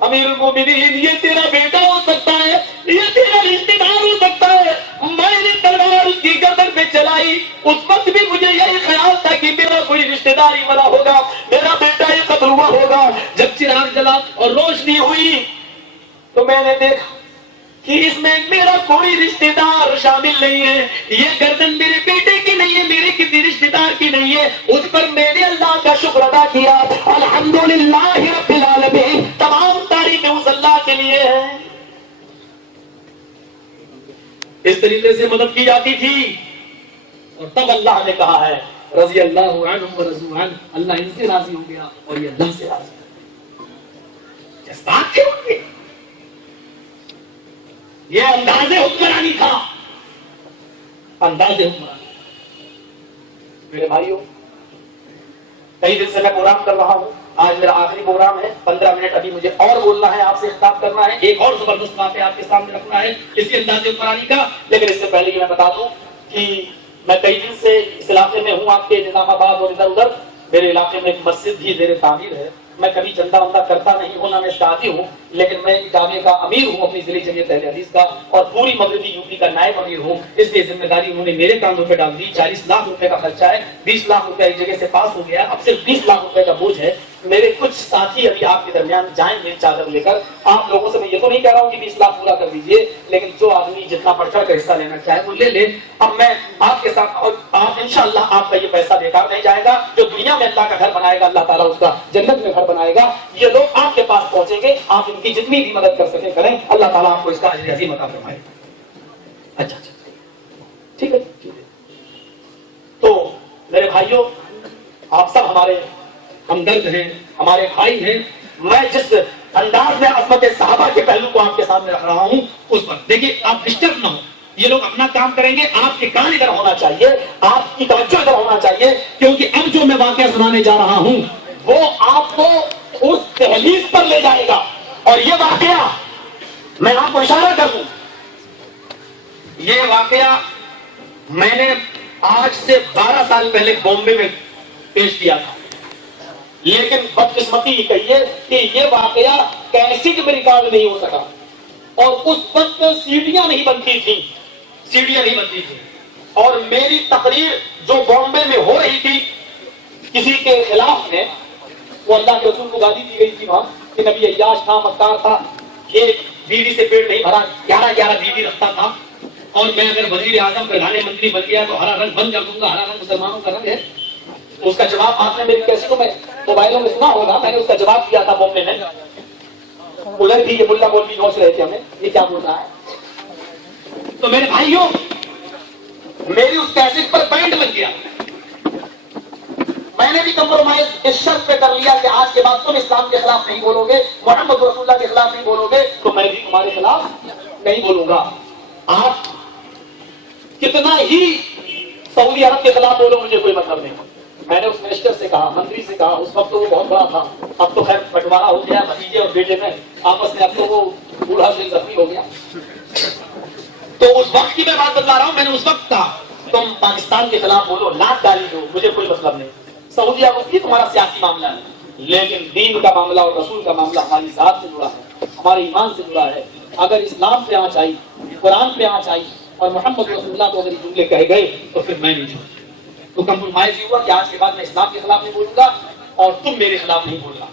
امیر المومنین یہ تیرا بیٹا ہو سکتا ہے، یہ تیرا رشتہ دار ہو سکتا ہے۔ میں نے تلوار اس کی گردن میں چلائی، اس وقت بھی مجھے یہی خیال تھا کہ میرا کوئی رشتہ دار ہی مرا ہوگا، میرا بیٹا ہی قتل ہوا ہوگا۔ جب چراغ جلا اور روشنی ہوئی تو میں نے دیکھا کہ اس میں میرا کوئی رشتہ دار شامل نہیں ہے، یہ گردن میرے بیٹے کی نہیں ہے، میرے کسی رشتہ دار کی نہیں ہے۔ اس پر میں نے اللہ کا شکر ادا کیا، الحمدللہ رب العالمین، تمام تعریفیں اس اللہ کے لیے ہیں۔ اس طریقے سے مدد کی جاتی تھی، اور تب اللہ نے کہا ہے رضی اللہ عنہم ورضوا عنہ، اللہ ان سے راضی ہو گیا اور یہ اللہ سے راضی ہو گیا۔ جذبات کے ہوتے یہ انداز حکمرانی تھا، انداز حکمرانی۔ میرے بھائیوں کئی دن سے میں پروگرام کر رہا ہوں، آج میرا آخری پروگرام ہے, 15 منٹ ابھی مجھے اور بولنا ہے, آپ سے خطاب کرنا ہے, ایک اور زبردست بات ہے آپ کے سامنے رکھنا ہے اسی انداز قرآنی کا. لیکن اس سے پہلے کہ میں بتا دوں کہ میں کئی دن سے اس علاقے میں ہوں, آپ کے نظام آباد اور ادھر ادھر. میرے علاقے میں ایک مسجد بھی زیر تعمیر ہے. میں کبھی چندہ وندہ کرتا نہیں ہوں, نہ میں ساتھی ہوں, لیکن میں جامعے کا امیر ہوں اپنی ضلع جمعیت اہل حدیث کا, اور پوری مغربی یوپی کا نائب امیر ہوں. اس لیے ذمہ داری انہوں نے میرے کاندھوں پہ ڈال دی. 40 لاکھ روپے کا خرچہ ہے, 20 لاکھ روپے ایک جگہ سے پاس ہو گیا, اب صرف 20 لاکھ روپے کا بوجھ ہے. میرے کچھ ساتھی ابھی آپ کے درمیان جائیں گے چادر لے کر. آپ لوگوں سے میں یہ تو نہیں کہہ رہا ہوں کہ 20 لاکھ پورا کر دیجیے, لیکن جو آدمی جتنا بڑھ چڑھ کر حصہ لینا چاہے وہ لے لے. اب میں آپ کے ساتھ, اور آپ انشاءاللہ آپ کا یہ پیسہ بیکار نہیں جائے گا. جو دنیا میں اللہ کا گھر بنائے گا, اللہ تعالیٰ اس کا جنت میں گھر بنائے گا. یہ لوگ آپ کے پاس پہنچیں گے, آپ ان کی جتنی بھی مدد کر سکیں کریں, اللہ تعالیٰ آپ کو اس کا اجر عظیم عطا فرمائے. اچھا ٹھیک ہے. تو میرے بھائیوں, آپ سب ہمارے ہمدرد ہیں, ہمارے بھائی ہیں. میں جس انداز میں عظمت صحابہ کے پہلو کو آپ کے سامنے رکھ رہا ہوں اس پر دیکھیے, آپ ڈسٹرب نہ ہو. یہ لوگ اپنا کام کریں گے, آپ کے کان ادھر ہونا چاہیے, آپ کی توجہ ادھر ہونا چاہیے, کیونکہ اب جو میں واقعہ سنانے جا رہا ہوں وہ آپ کو اس تحلیز پر لے جائے گا. اور یہ واقعہ میں آپ کو اشارہ کر دوں, یہ واقعہ میں نے آج سے 12 سال پہلے بامبے میں پیش کیا تھا. لیکن بدقسمتی یہ کہیے کہ یہ واقعہ کیسٹ میں ریکارڈ نہیں ہو سکا, اور اس وقت سیڑھیاں نہیں بنتی تھیں. اور میری تقریر جو بامبے میں ہو رہی تھی کسی کے خلاف میں, وہ اللہ کے رسول کو گالی دی گئی تھی وہاں کہ نبی عیاش تھا, مکار تھا, ایک بیوی سے پیٹ نہیں بھرا, 11 بیوی رکھتا تھا, اور میں اگر وزیر اعظم پردھان منتری بن گیا تو ہرا رنگ بند کر دوں گا. ہرا رنگ مسلمانوں کا رنگ ہے. اس کا جواب آپ نے میری کیسٹوں میں موبائلوں میں سنا ہوگا, میں نے اس کا جواب دیا تھا بامبے میں. ادھر بھی یہ ملا مولوی نوچ رہے تھے ہمیں, یہ کیا بول رہا ہے. تو میرے بھائیوں, میری اس کیسٹ پر بینڈ لگ گیا. میں نے بھی کمپرومائز اس شرط پہ کر لیا کہ آج کے بعد تم اسلام کے خلاف نہیں بولو گے, محمد رسول اللہ کے خلاف نہیں بولو گے, تو میں بھی تمہارے خلاف نہیں بولوں گا. آپ کتنا ہی سعودی عرب کے خلاف بولو, مجھے کوئی مطلب نہیں. میں نے اس منسٹر سے کہا, منتری سے کہا, اس وقت تو وہ بہت بڑا تھا, اب تو خیر بٹوارا ہو گیا, بھتیجے اور بیٹے میں آپس میں, اب تو وہ بوڑھا سے زخمی ہو گیا. تو اس وقت کی میں بات بتا رہا ہوں. میں نے اس وقت کہا تم پاکستان کے خلاف بولو, لات گالی دو, مجھے کوئی مطلب نہیں. سعودی عرب کی تمہارا سیاسی معاملہ ہے, لیکن دین کا معاملہ اور رسول کا معاملہ ہماری ذات سے جڑا ہے, ہمارے ایمان سے جڑا ہے. اگر اسلام پہ آنچ آئی, قرآن پہ آنچ آئی, اور محمد رسول اللہ کو اگر یہ جملے کہے گئے تو پھر میں نہیں جاؤں. تو کمپرومائز یہ ہوا کہ آج کے بعد میں اسلام کے خلاف نہیں بولوں گا اور تم میرے خلاف نہیں بولنا.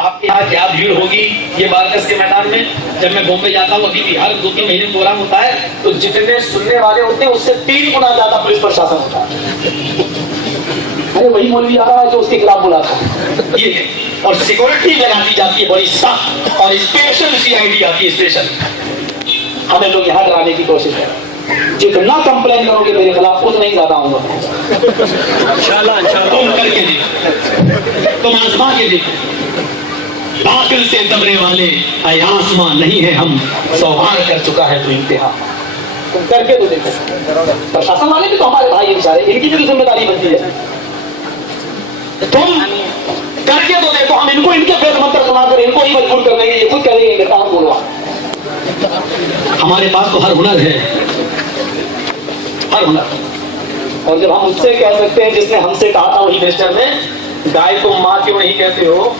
آپ کے یہاں کیا بھیڑ ہوگی یہ بارکس کے میدان میں. جب میں بامبے جاتا ہوں, ابھی بھی ہر 2-3 مہینے پروگرام ہوتا ہے, تو جتنے سننے والے ہوتے ہیں اس سے 3 گنا زیادہ پولیس پرشاسن ہوتا ہے. ارے وہی مولوی آ رہا ہے جو اس کے خلاف بولا تھا. یہ ہے, اور سیکورٹی لگا دی جاتی ہے بڑی سخت, اور اسپیشل CID آتی ہے, اسپیشل. ہمیں لوگ یہاں ڈرانے کی کوشش ہے. جتنا کمپلین کرو گے میرے خلاف اتنا ہی زیادہ ہوں گا. انشاءاللہ تم کر کے دیکھو, تم آزما کے دیکھو. باطل سے دبنے والے اے آسمان نہیں ہے ہم, سوار کر چکا ہے تو انتہا. تم کر کے تو دیکھو. پرشاسن والے بھی تو ہمارے بھائی بیچارے, ان کی بھی ذمہ داری بنتی ہے. تم کر کے تو دیکھو. ہم ان کو ان کے فیض منتر سنا کر ان کو ہی مجبور کر دیں گے, یہ خود کہہ دیں گے کہاں بولوا. ہمارے پاس تو ہر ہنر ہے, ہر ہنر. اور جب ہم اس سے کہہ سکتے ہیں جس نے ہم سے کہا تھا وہی مسٹر نے, گائے تم ماں کیوں نہیں کہتے ہو,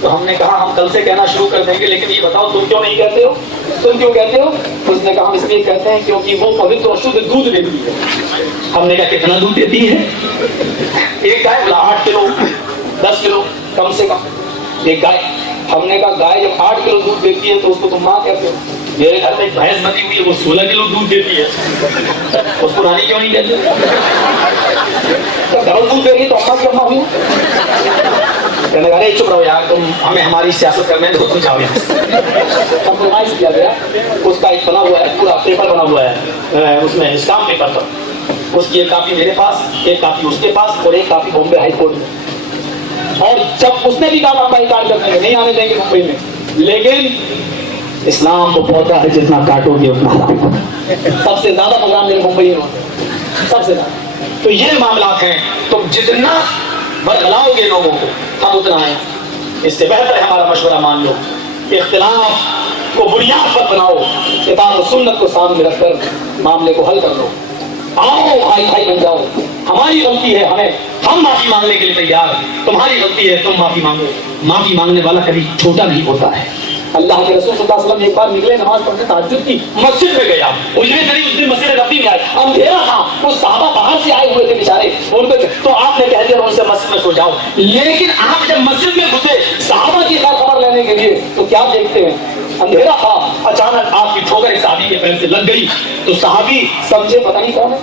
تو ہم نے کہا ہم کل سے کہنا شروع کر دیں گے, لیکن یہ بتاؤ تم کیوں نہیں کہتے ہو, تم کیوں کہتے ہو. اس نے کہا ہم اس لیے کہتے ہیں کیونکہ وہ پوتر اور شدھ دودھ دیتی ہے. ہم نے کہا کتنا دودھ دیتی ہے. ایک گائے 8 کلو 10 کلو کم سے کم ایک گائے. ہم نے کہا گائے جب 8 کلو دودھ دیتی ہے تو اس کو تم ماں کہتے ہو. میرے گھر میں ایک بھینس بندی ہوئی ہے, وہ 16 کلو دودھ دیتی ہے, اس کو رانی کیوں نہیں کہتے. ڈبل دودھ دے گی تو اما کی اما ہوئی. کہنے لگا چپ رہو یار, تم ہمیں ہماری سیاست کرنے دو, تم جاؤ یہاں. کمپرومائز کیا گیا. اس کا ایک بنا ہوا ہے, پورا پیپر بنا ہوا ہے, اس میں اسٹامپ پیپر پر. اس کی ایک کاپی میرے پاس, ایک کاپی اس کے پاس, اور ایک کاپی بامبے ہائی کورٹ میں. اور جب اس نے بھی کہا بامبے کاٹ کرنے کے نہیں آنے دیں گے ممبئی میں, لیکن اسلام کو پودا ہے جتنا کاٹو گے اتنا ہرا. سب سے زیادہ پروگرام میرے ممبئی میں ہوتے ہیں, سب سے زیادہ. تو یہ معاملات ہیں, تم جتنا برگلاؤ گے لوگوں کو ہم اتنا آئیں. اس سے بہتر ہے ہمارا مشورہ مان لو، اختلاف کو بنیاد پر بناؤ، کتاب و سنت کو سامنے رکھ کر معاملے کو حل کر لو. آؤ بھائی بھائی بن جاؤ. ہماری غلطی ہے، ہم معافی مانگنے کے لیے تیار، تمہاری غلطی ہے تم معافی مانگو. معافی مانگنے والا کبھی چھوٹا نہیں ہوتا ہے. اللہ کے رسول صلی اللہ علیہ وسلم ایک بار نکلے نماز پڑھنے، تہجد کی، مسجد میں گیا. اجرے شریف اس دن مسجد نبوی میں آئے، اندھیرا تھا، وہ صحابہ باہر سے آئے ہوئے تھے بیچارے، ان کو تو آپ نے کہہ دیا ان سے مسجد میں سو جاؤ. لیکن آپ جب مسجد میں گھسے صحابہ کی خبر لینے کے لیے تو کیا دیکھتے ہیں؟ اندھیرا تھا، اچانک آپ کی ٹھوکر ایک صحابی کے پیر سے لگ گئی تو صحابی سمجھے پتہ نہیں کون ہے،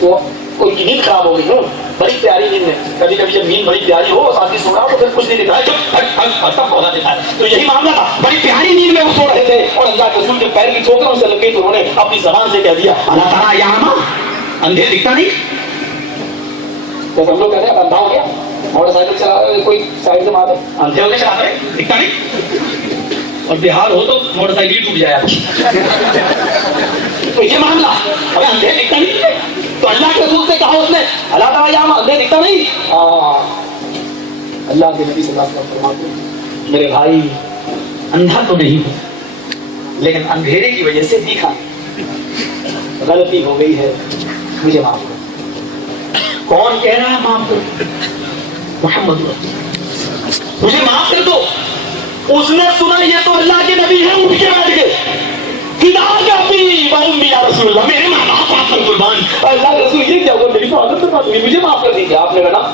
وہ کوئی کی نیند خراب ہو گئی ہو، بڑی پیاری نیند ہے. کبھی کبھی جب نیند بڑی پیاری ہو ساتھی سو رہا ہو تو پھر کچھ نہیں دکھ رہا ہے، سب پودا دیتا ہے. تو یہی معاملہ تھا، بڑی پیاری نیند میں وہ سو رہے تھے اور اللہ کے رسول کے پیر کی ٹھوکروں سے لگ گئی تو انہوں نے اپنی زبان سے کہہ دیا اللہ تعالیٰ یہاں اندھیر دکھتا نہیں. تو ہم لوگ کہتے ہیں اندھا ہو گیا، موٹر سائیکل چلا رہے کوئی سائڈ سے مارے، اندھے ہو گئے چلا رہے دکھتا نہیں، اور بہار ہو تو موٹر سائیکل ٹوٹ جائے. تو یہ معاملہ ابھی اندھیر دکھتا نہیں. تو اللہ کے رسول سے کہا اس نے اللہ تعالیٰ یہاں اندھیر دکھتا نہیں. اللہ کے نبی صلی اللہ علیہ وسلم فرماتے ہیں میرے بھائی اندھا تو نہیں ہو لیکن اندھیرے کی وجہ سے دیکھا، غلطی ہو گئی ہے، مجھے معاف کرو. کون کہہ رہا ہے معاف کرو؟ محمد مجھے معاف کر دو. اس نے سنا یہ تو اللہ کے نبی ہے، اٹھ کے بیٹھ گئے. رسول اللہ میرے ماں باپ آپ پر قربان. اللہ کے رسول یہ کیا ہوا، میری تو عادت بتا دوں، مجھے معاف کر دیجیے. آپ نے کہا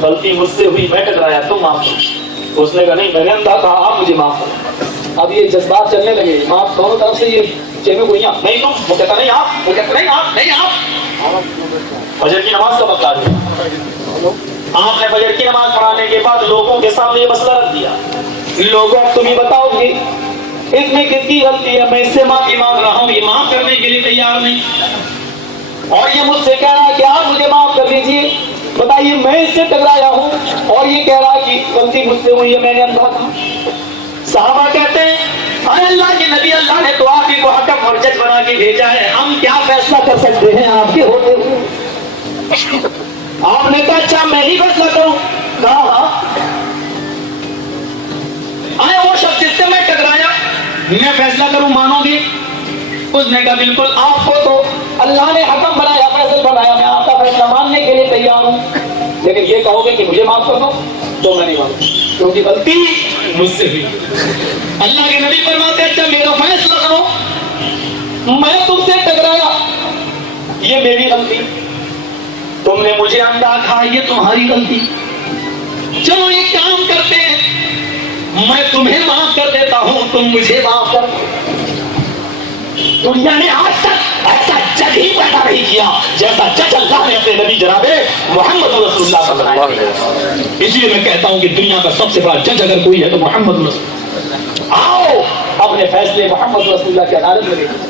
غلطی مجھ سے ہوئی، میں ٹکرایا تو معاف کرو. اس نے کہا نہیں میں نے اندھا کہا، آپ مجھے معاف کرو. اب یہ جذبات چلنے لگے، معاف دونوں طرف سے یہ چیمیں گوئیاں، نہیں تم، وہ کہتا نہیں آپ، وہ کہتا نہیں آپ، نہیں آپ. فجر کی نماز کا وقت آ گیا، آپ نے فجر کی نماز پڑھانے کے بعد لوگوں کے سامنے یہ مسئلہ رکھ دیا. لوگوں تم ہی بتاؤ گے اس میں کس کی غلطی ہے؟ میں اس سے معافی مانگ رہا ہوں، یہ معاف کرنے کے لیے تیار نہیں، اور یہ مجھ سے کہہ رہا ہے کہ آپ مجھے معاف کر دیجیے. بتائیے میں اس سے ٹکرایا ہوں اور یہ کہہ رہا ہے کہ غلطی مجھ سے ہوئی ہے، میں نے اندھا تھا. صحابہ کہتے ہیں اے اللہ کے نبی، اللہ نے تو آپ ہی کو حکم اور جج بنا کے بھیجا ہے، ہم کیا فیصلہ کر سکتے ہیں آپ کے ہوتے ہوئے. آپ نے کہا اچھا میں ہی فیصلہ کروں. کہا ہاں. آئے وہ شخص جس سے میں ٹکرایا میں فیصلہ کروں، مانو گے؟ اس نے کہا بالکل، آپ کو تو اللہ نے حکم بنایا، فیصلہ بنایا، میں آپ کا فیصلہ ماننے کے لیے تیار ہوں، لیکن یہ کہو گے کہ مجھے معاف کر دو تو میں نہیں مانوں کیونکہ غلطی مجھ سے ہوئی. اللہ کے نبی فرماتے ہیں اچھا میرا فیصلہ کرو، میں تم سے ٹکرایا، یہ میری غلطی، تم نے مجھے اندھا کہا، یہ تمہاری غلطی. چلو ایک کام کرتے ہیں، میں تمہیں معاف کر دیتا ہوں، تم مجھے معاف کر. دنیا نے آج تک ایسا جج ہی پیدا نہیں کیا جیسا جج اللہ نے اپنے نبی جناب محمد رسول اللہ صلی اللہ علیہ وسلم. اس لیے میں کہتا ہوں کہ دنیا کا سب سے بڑا جج اگر کوئی ہے تو محمد رسول اللہ. آؤ اپنے فیصلے محمد رسول اللہ کی عدالت میں دیکھیں.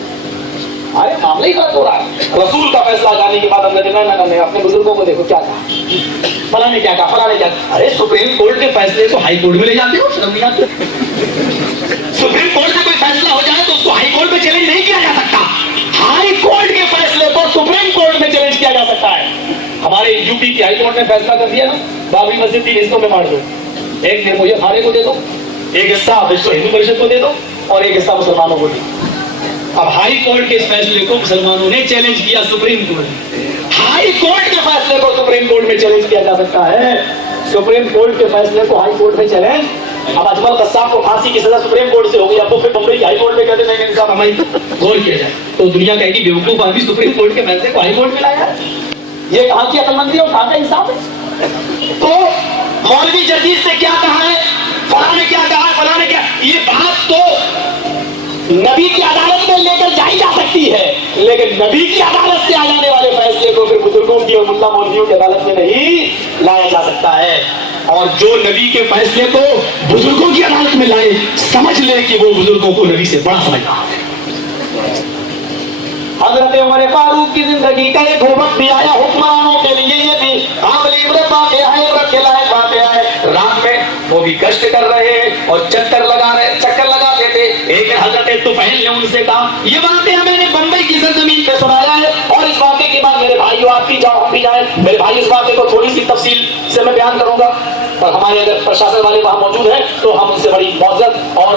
ارے معاملہ ہی غلط ہو رہا ہے. رسول کا فیصلہ جانے کے بعد ہم نے نہ کرنے، اپنے بزرگوں کو دیکھو کیا کہا، فلاں نے کیا کہا، فلاں نے کیا کہا. ارے سپریم کورٹ کے فیصلے کو ہائی کورٹ میں لے جاتے ہو، شرم نہیں آتی؟ سپریم کورٹ سے کوئی فیصلہ ہو جائے تو اس کو ہائی کورٹ میں چیلنج نہیں کیا جا سکتا. ہائی کورٹ کے فیصلے کو سپریم کورٹ میں چیلنج کیا جا سکتا ہے. ہمارے یو پی کی ہائی کورٹ نے فیصلہ کر دیا نا، بابری مسجد 3 حصوں میں بانٹ دو، ایک مجھے کھانے کو دے دو، ایک حصہ ہندو پریشد کو دے دو اور ایک حصہ مسلمانوں کو دے. اب ہائی کورٹ کے اس فیصلے کو مسلمانوں نے چیلنج کیا سپریم کورٹ. ہائی کورٹ کے فیصلے کو سپریم کورٹ میں چیلنج کیا جا سکتا ہے، سپریم کورٹ کے فیصلے کو ہائی کورٹ میں چیلنج. اب اجمل قصاب کو پھانسی کی سزا سپریم کورٹ سے ہو گئی، اب وہ پھر بمبئی ہائی کورٹ میں کہتے نہیں انصاف ہماری غور کیا جائے. تو دنیا کہے گی بیوقوف آدمی سپریم کورٹ کے فیصلے کو ہائی کورٹ میں لایا. یہ کہاں کی عقل مندی اور کہاں کا انصاف ہے؟ تو مولوی جدید سے کیا کہا ہے، فلاں نے کیا کہا ہے، فلاں نے کیا، یہ بات تو نبی کی عدالت میں لے کر جائی جا سکتی ہے، لیکن نبی کی عدالت سے آ جانے والے فیصلے کو پھر بزرگوں کی اور ملا مولویوں کی عدالت میں نہیں لایا جا سکتا ہے. اور جو نبی کے فیصلے کو بزرگوں کی عدالت میں لائے سمجھ لے کہ وہ بزرگوں کو نبی سے بڑا سمجھتا ہے. حضرت عمر فاروق کی زندگی کا ایک وقت بھی آیا حکمرانوں کے لیے، یہ بھی عملی عبرت واقعہ ہے، عبرت کے لائق واقعہ ہے. رات میں وہ بھی گشت کر رہے اور چکر لگاتے تھے. ایک حضرت طفیل نے ان سے کہا یہ واقعہ میں نے بمبئی کی سرزمین پہ سنایا ہے اور اس واقعے کے بعد میرے بھائیو آپ بھی جاؤ ہم بھی جائیں. میرے بھائی اس واقعے کو تھوڑی سی تفصیل سے میں بیان کروں گا. اور ہمارے اگر پرشاسن والے وہاں موجود ہیں تو ہم ان سے بڑی معذرت اور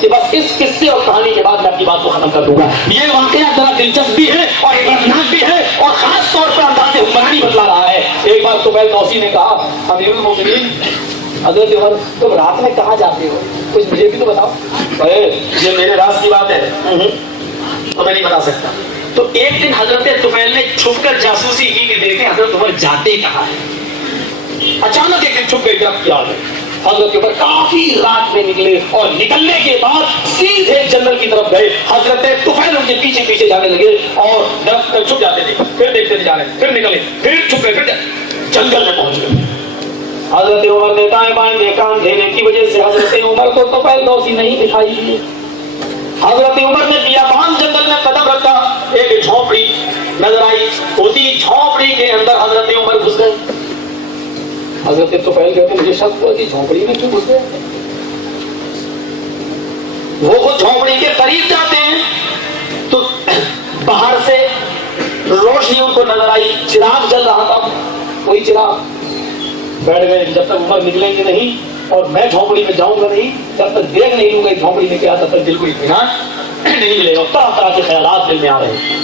کہ بس اس قصے اور کہانی کے بعد میں اپنی بات کو ختم کر دوں گا. یہ واقعہ ذرا دلچسپ بھی ہے اور عبرتناک بھی ہے اور خاص طور پر انداز حکمرانی بتلا رہا ہے. ایک بار طفیل دوسی نے کہا امیر المومنین حضرت عمر تم رات میں کہاں جاتے ہو, کچھ مجھے بھی تو بتاؤ. یہ میرے راز کی بات ہے تو میں نہیں بتا سکتا. تو ایک دن حضرت طفیل نے چھپ کر جاسوسی کی کہ دیکھیں حضرت عمر جاتے کہاں ہیں. اچانک ایک دن چھپ گئے گرفت کیا گئے. حضرت عمر کافی رات میں نکلے اور نکلنے کے بعد سیدھے جنگل کی طرف گئے. حضرت طفیل ان کے پیچھے پیچھے جانے لگے اور درخت میں چھپ جاتے تھے, پھر دیکھتے تھے جا رہے, پھر نکلے, پھر چھپ گئے, پھر جنگل میں پہنچ گئے. حضرت عمر نے دائیں بائیں دیکھا, اندھیرے کی وجہ سے حضرت عمر کو طفیل دوسی نہیں دکھائی دی. حضرت عمر نے بیابان جنگل میں قدم رکھا, ایک جھونپڑی نظر آئی. اسی جھونپڑی کے اندر حضرت عمر گھس گئے. حضرت طفیل کہتے مجھے شک ہوا کہ جھونپڑی میں کیوں گھس گئے. وہ جھونپڑی کے قریب جاتے ہیں تو باہر سے روشنی ان کو نظر آئی, چراغ جل رہا تھا, کوئی چراغ. بیٹھ گئے جب تک عمر نکلیں گے نہیں اور میں جھونپڑی میں جاؤں گا نہیں, جب تک دیکھ نہیں لوں گا جھونپڑی میں کیا, تب تک دل کو اطمینان نہیں ملے گا. طرح طرح کے خیالات دل میں آ رہے ہیں.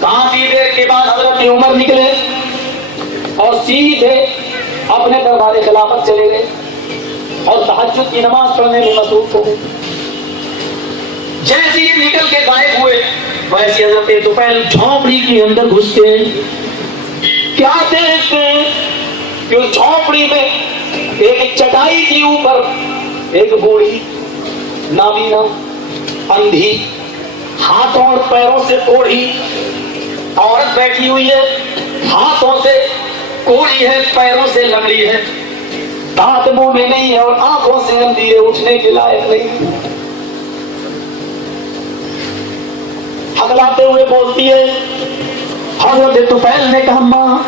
کافی دیر کے بعد حضرت عمر نکلے اور سیدھے اپنے دربار خلافت چلے گئے اور تہجد کی نماز پڑھنے میں مصروف ہو گئے. جیسے ہی نکل کے غائب ہوئے ویسے حضرت طفیل جھونپڑی کے اندر گھس کے کیا دیکھتے ہیں کہ اس جھونپڑی میں ایک چٹائی کے اوپر ایک بوڑھی نابینا اندھی ہاتھوں اور پیروں سے کوڑھی عورت بیٹھی ہوئی ہے. ہاتھوں سے کوڑی ہے, پیروں سے لنگڑی ہے, دانت منہ میں نہیں ہے اور آنکھوں سے اندھی ہے, اٹھنے کے لائق نہیں. ہکلاتے ہوئے بولتی ہے. حضرت طفیل نے کہا ماں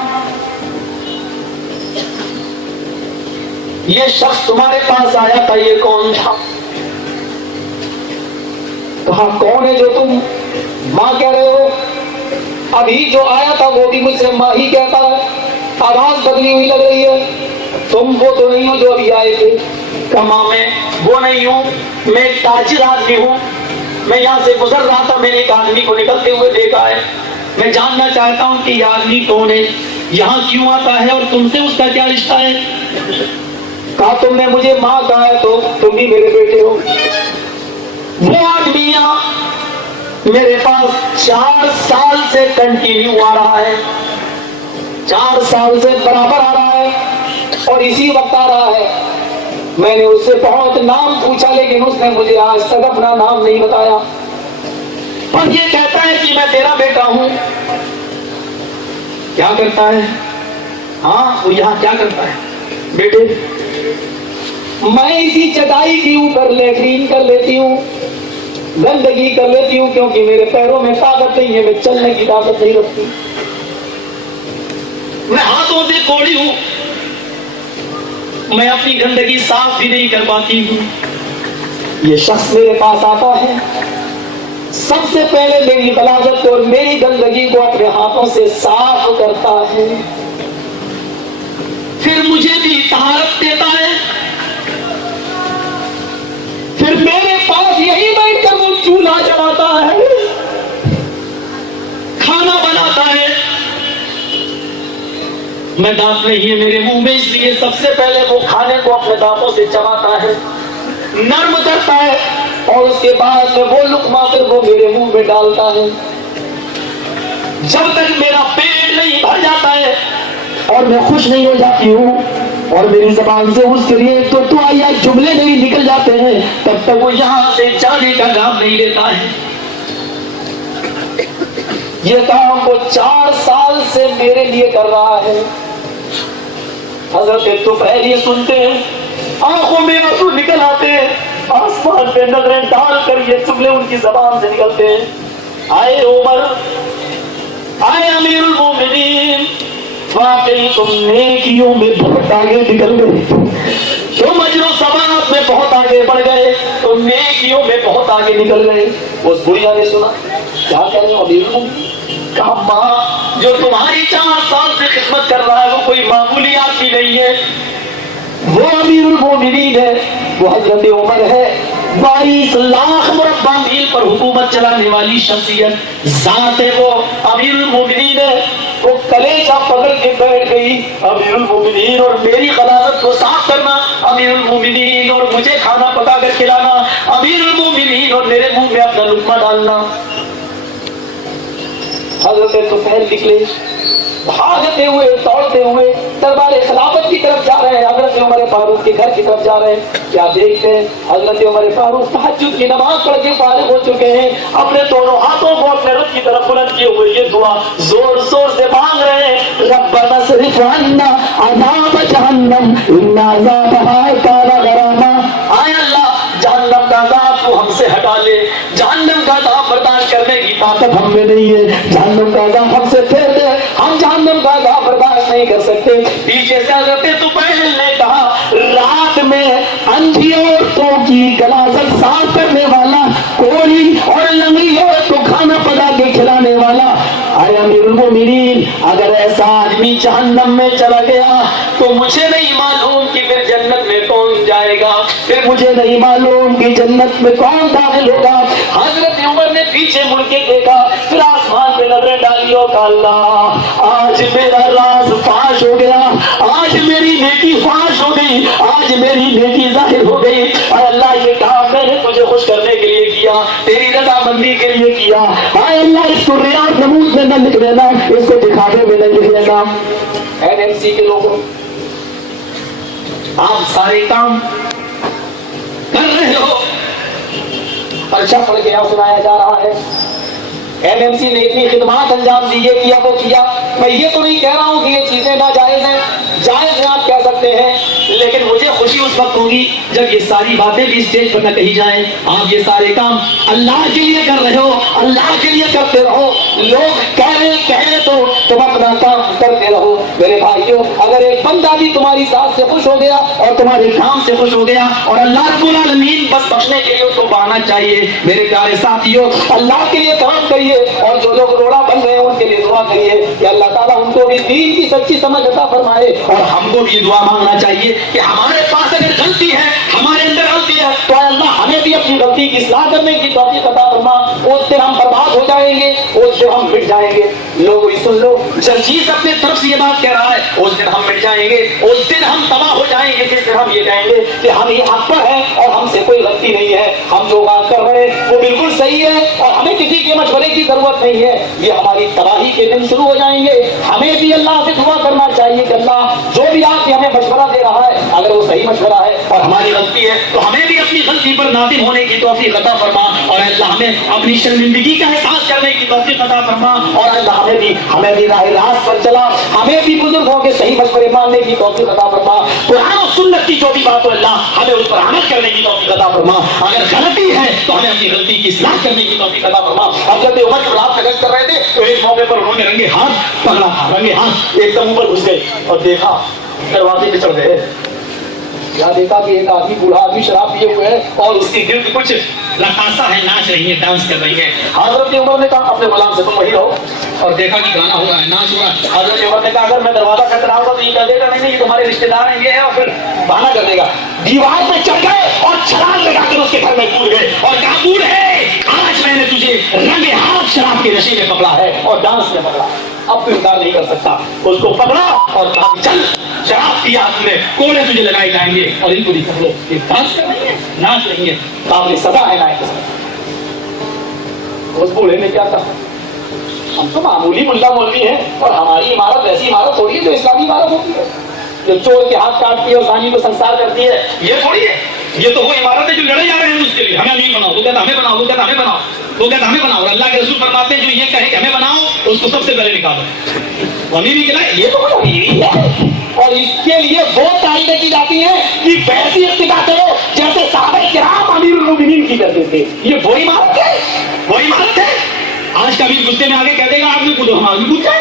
یہ شخص تمہارے پاس آیا تھا یہ کون تھا؟ کہا کون ہے جو تم ماں کہہ رہے ہو؟ ابھی جو آیا تھا وہ بھی مجھ سے ماں ہی کہتا ہے, آواز بدلی ہوئی لگ رہی ہے. تم وہ تو نہیں ہو جو ابھی آئے تھے. کہا میں وہ نہیں ہوں, میں ایک تاجر آدمی ہوں. میں یہاں سے گزر رہا تھا, میں نے ایک آدمی کو نکلتے ہوئے دیکھا ہے. میں جاننا چاہتا ہوں کہ یہ آدمی کون ہے, یہاں کیوں آتا ہے اور تم سے اس کا کیا رشتہ ہے. کہا تم نے مجھے ماں کہا ہے تو تم بھی میرے بیٹے ہو. وہ آدمی یہاں میرے پاس 4 سال سے کنٹینیو آ رہا ہے, 4 سال سے برابر آ رہا ہے اور اسی وقت آ رہا ہے. میں نے اس سے بہت نام پوچھا لیکن اس نے مجھے آج تک اپنا نام نہیں بتایا. اور یہ کہتا ہے کہ میں تیرا بیٹا ہوں. کیا کرتا ہے؟ ہاں وہ یہاں کیا کرتا ہے بیٹے؟ میں اسی چٹائی کے اوپر لیٹرین کر لیتی ہوں, گندگی کر لیتی ہوں کیونکہ میرے پیروں میں طاقت نہیں ہے, میں چلنے کی طاقت نہیں رکھتی. میں ہاتھوں سے کوڑی ہوں, میں اپنی گندگی صاف بھی نہیں کر پاتی ہوں. یہ شخص میرے پاس آتا ہے, سب سے پہلے میری بلاغت اور میری گندگی کو اپنے ہاتھوں سے صاف کرتا ہے, پھر مجھے بھی طہارت دیتا ہے, پھر میرے پاس یہی بیٹھ کر وہ چولہا جلاتا ہے, کھانا بناتا ہے. میں دانت نہیں ہے میرے منہ میں, اس لیے سب سے پہلے وہ کھانے کو اپنے دانتوں سے چباتا ہے, نرم کرتا ہے اور اس کے بعد میں وہ لقمہ پھر وہ میرے منہ میں ڈالتا ہے. جب تک میرا پیٹ نہیں بھر جاتا ہے اور میں خوش نہیں ہو جاتی ہوں اور میری زبان سے اس کے لیے تو آیا جملے نہیں نکل جاتے ہیں, تب تک وہ یہاں سے جانے کا نام نہیں لیتا ہے. یہ کام وہ 4 سال سے میرے لیے کر رہا ہے. حضرت طفیل یہ سنتے ہیں, آنکھوں میں آنسو نکل آتے ہیں, آسمان پہ نظریں ڈال کر یہ جملے ان کی زبان سے نکلتے ہیں. آئے عمر, آئے امیر المومنین, واقعی تم نیکیوں میں بہت آگے نکل گئے, تم اجر و ثواب میں بہت آگے بڑھ گئے, تم نیکیوں میں بہت آگے نکل گئے. اس بڑھیا نے سنا, کیا کہہ رہے ہو امیر المومنین, کہا ماں جو تمہاری 4 سال سے خدمت کر رہا ہے وہ کوئی معمولی آدمی نہیں ہے، وہ امیر المومنین ہے، وہ حضرت عمر ہے، 22 لاکھ مربع میل پر حکومت چلانے والی شخصیت ذات ہے، وہ امیر المومنین ہے۔ وہ کلیجہ پکڑ کے بیٹھ گئی، امیر المومنین اور میری غلاظت کو صاف کرنا، امیر المومنین اور مجھے کھانا پکا کر کھلانا، امیر المومنین اور میرے منہ میں اپنا لقمہ ڈالنا۔ حضرت طفیل نکلے، بھاگتے ہوئے دوڑتے ہوئے دربار خلافت کی طرف جا رہے ہیں، حضرت عمر فاروق کے گھر کی طرف جا رہے ہیں۔ کیا دیکھتے ہیں حضرت عمر فاروق تہجد کی نماز پڑھ کے فارغ ہو چکے ہیں، اپنے دونوں ہاتھوں کو اپنے رب کی طرف بلند کیے ہوئے یہ دعا زور زور سے مانگ رہے ہیں، ربنا اصرف عنا عذاب جہنم ان عذابها کان غراما۔ اے اللہ جہنم کا عذاب تو ہم سے ہٹا لے، جہنم کا عذاب برداشت کرنے کی طاقت ہم میں نہیں ہے، جہنم کا عذاب ہم سے پھیر دے، ہم جہنم کا عذاب برداشت نہیں کر سکتے۔ پیچھے سے حضرت طفیل نے کہا رات میں اندھی عورتوں کی غلاظت صاف کرنے والا، کوڑی اور لنگڑی عورت کو کھانا پکا کے کھلانے والا، اے امیر المومنین اگر ایسا آدمی جہنم میں چلا گیا تو مجھے نہیں معلوم کہ پھر جنت میں کون جائے گا، پھر مجھے نہیں معلوم کہ جنت میں کون داخل ہوگا۔ حضرت عمر نے پیچھے مڑ کے دیکھا، پھر آسمان پہ نظریں ڈالی اور کہا اللہ آج میرا راز فاش ہو گیا، آج میری نیکی فاش ہو گئی، آج میری نیکی ظاہر ہو گئی۔ اے اللہ یہ کام میں نے تجھے خوش کرنے کے لیے کیا، تیری رضامندی کے لیے کیا، اے اللہ اس کو ریاض نمود میں نہ لکھ دینا، اس کو دکھاوے میں نہ لکھ دینا۔ NMC کے لوگوں آپ سارے کام کر رہے ہو، پرچہ پڑھ کے سنایا جا رہا ہے NMC نے اتنی خدمات انجام دی، یہ کیا وہ کیا۔ میں یہ تو نہیں کہہ رہا ہوں کہ یہ چیزیں ناجائز ہیں، جائز ہیں آپ کہہ سکتے ہیں، لیکن مجھے خوشی اس وقت ہوگی جب یہ ساری باتیں بھی اسٹیج پر نہ کہی جائیں۔ آپ یہ سارے کام اللہ کے لیے کر رہے ہو، اللہ کے لیے کرتے رہو، لوگ کہہ رہے تو تم اپنا کام کرتے رہو۔ میرے بھائیوں اگر ایک بندہ بھی تمہاری ذات سے خوش ہو گیا اور تمہارے کام سے خوش ہو گیا اور اللہ رب العالمین بس بخشنے کے لیے اس کو پانا چاہیے۔ میرے پیارے ساتھیوں اللہ کے لیے کام کریے، اور جو لوگ روڑا بن رہے ہیں ان کے لیے دعا کریے کہ اللہ تعالیٰ ان کو بھی دین کی سچی سمجھ عطا فرمائے، اور ہم کو بھی دعا مانگنا چاہیے کہ ہمارے پاس اگر غلطی ہے، ہمارے اندر غلطی ہے تو اللہ ہمیں بھی اپنی غلطی کی اصلاح کرنے کی توفیق عطا فرما۔ اس دن ہم برباد ہو جائیں گے، اس دن ہم مٹ جائیں گے۔ لوگوں سن لو، جرجیس اپنے طرف سے یہ بات کہہ رہا ہے اس دن ہم مٹ جائیں گے، اس دن ہم تباہ ہو جائیں گے، جس دن ہم یہ کہیں گے کہ ہم یہ حق پر ہے اور ہم سے کوئی غلطی نہیں ہے، ہم جو بات کر رہے ہیں وہ بالکل صحیح ہے اور ہمیں کسی کے مشورے کی ضرورت نہیں ہے۔ یہ ہماری تباہی کے دن شروع ہو جائیں گے۔ ہمیں بھی اللہ سے دعا کرنا چاہیے کہ اللہ جو بھی آپ ہمیں مشورہ دے رہا ہے اگر وہ صحیح مشورہ ہے اور ہماری غلطی ہے تو ہمیں بھی اپنی غلطی پر نادم ہونے کی توفیق عطا فرما، اور اللہ ہمیں اپنی شرمندگی کا احساس کرنے کی توفیق عطا فرما، اور اللہ ہمیں بھی راہ راست پر چلا، ہمیں بھی بزرگوں کے صحیح مشورے ماننے کی توفیق عطا فرما۔ قرآن و سنت کی جو بھی بات ہو اللہ ہمیں اس پر عمل کرنے کی توفیق عطا فرما، اگر غلطی ہے تو ہمیں اپنی غلطی کی اصلاح کرنے کی توفیق عطا فرما۔ حضرت عمر جب رات تجسس کر رہے تھے تو ایک موقع پر انہوں نے رنگے ہاتھ پکڑا تھا، رنگے ہاتھ ایک دم اوپر گھس گئے اور دیکھا دروازے پہ چڑھ گئے، یہاں دیکھا کہ ایک آدمی بوڑھا آدمی شراب پیے ہوئے ہے اور اس کی گرد کچھ رقاصہ ہے، ناچ رہی ہے، ڈانس کر رہی ہے۔ حضرت عمر نے کہا اپنے غلام سے تم وہی رہو، اور دیکھا کہ گانا ہو رہا ہے، ناچ ہوا ہے۔ حضرت عمر نے کہا اگر میں دروازہ کھٹکھٹاؤں گا تو یہ کہہ دے گا نہیں یہ تمہارے رشتے دار ہیں یہ ہے، اور پھر بہانہ کر دے گا۔ دیوار پہ چڑھ گئے اور چھلانگ لگا کر اس کے گھر میں کود گئے اور کہا بوڑھ ہے آج میں نے تجھے رنگے ہاتھ شراب کے نشے میں پکڑا ہے اور ڈانس میں پکڑا، اب تو انکار نہیں کر سکتا۔ اس کو پکڑا اور کہا چل شراب پیا تم نے، کوڑے تجھے لگائے جائیں گے اور ان کو دکھا دو یہ ڈانس کر رہی ہے، ناچ رہی ہے، قابل سزا ہے نائب۔ اس بوڑھے نے کیا کہا ہم تو معمولی ملا مولوی ہیں اور ہماری عمارت ویسی عمارت تھوڑی ہے جو اسلامی عمارت ہوتی ہے، جو چور کے ہاتھ کاٹتی ہے اور زانی کو سنسار کرتی ہے، یہ تھوڑی ہے، یہ تو وہ عمارت ہے جو لڑے جا رہے ہیں اس کے لیے، ہمیں نہیں بناؤ، وہ کہتا ہمیں بناؤ، وہ کہتا ہمیں بناؤ، وہ کہتا ہمیں بناؤ، اور اللہ کے رسول فرماتے ہیں جو یہ کہے کہ ہمیں بناؤ اس کو سب سے پہلے نکالو۔ امیری کے لیے یہ تو کوئی امیری ہے، اور اس کے لیے وہ تعینیں کی جاتی ہیں کہ ویسی اتباع کرو جیسے صحابہ کرام امیر المومنین کی کرتے تھے۔ یہ وہی عمارت ہے، وہی عمارت ہے۔ آج کا امیر غصے میں آگے کہہ دے گا آپ نے کودو، ہم آگے کود جائیں،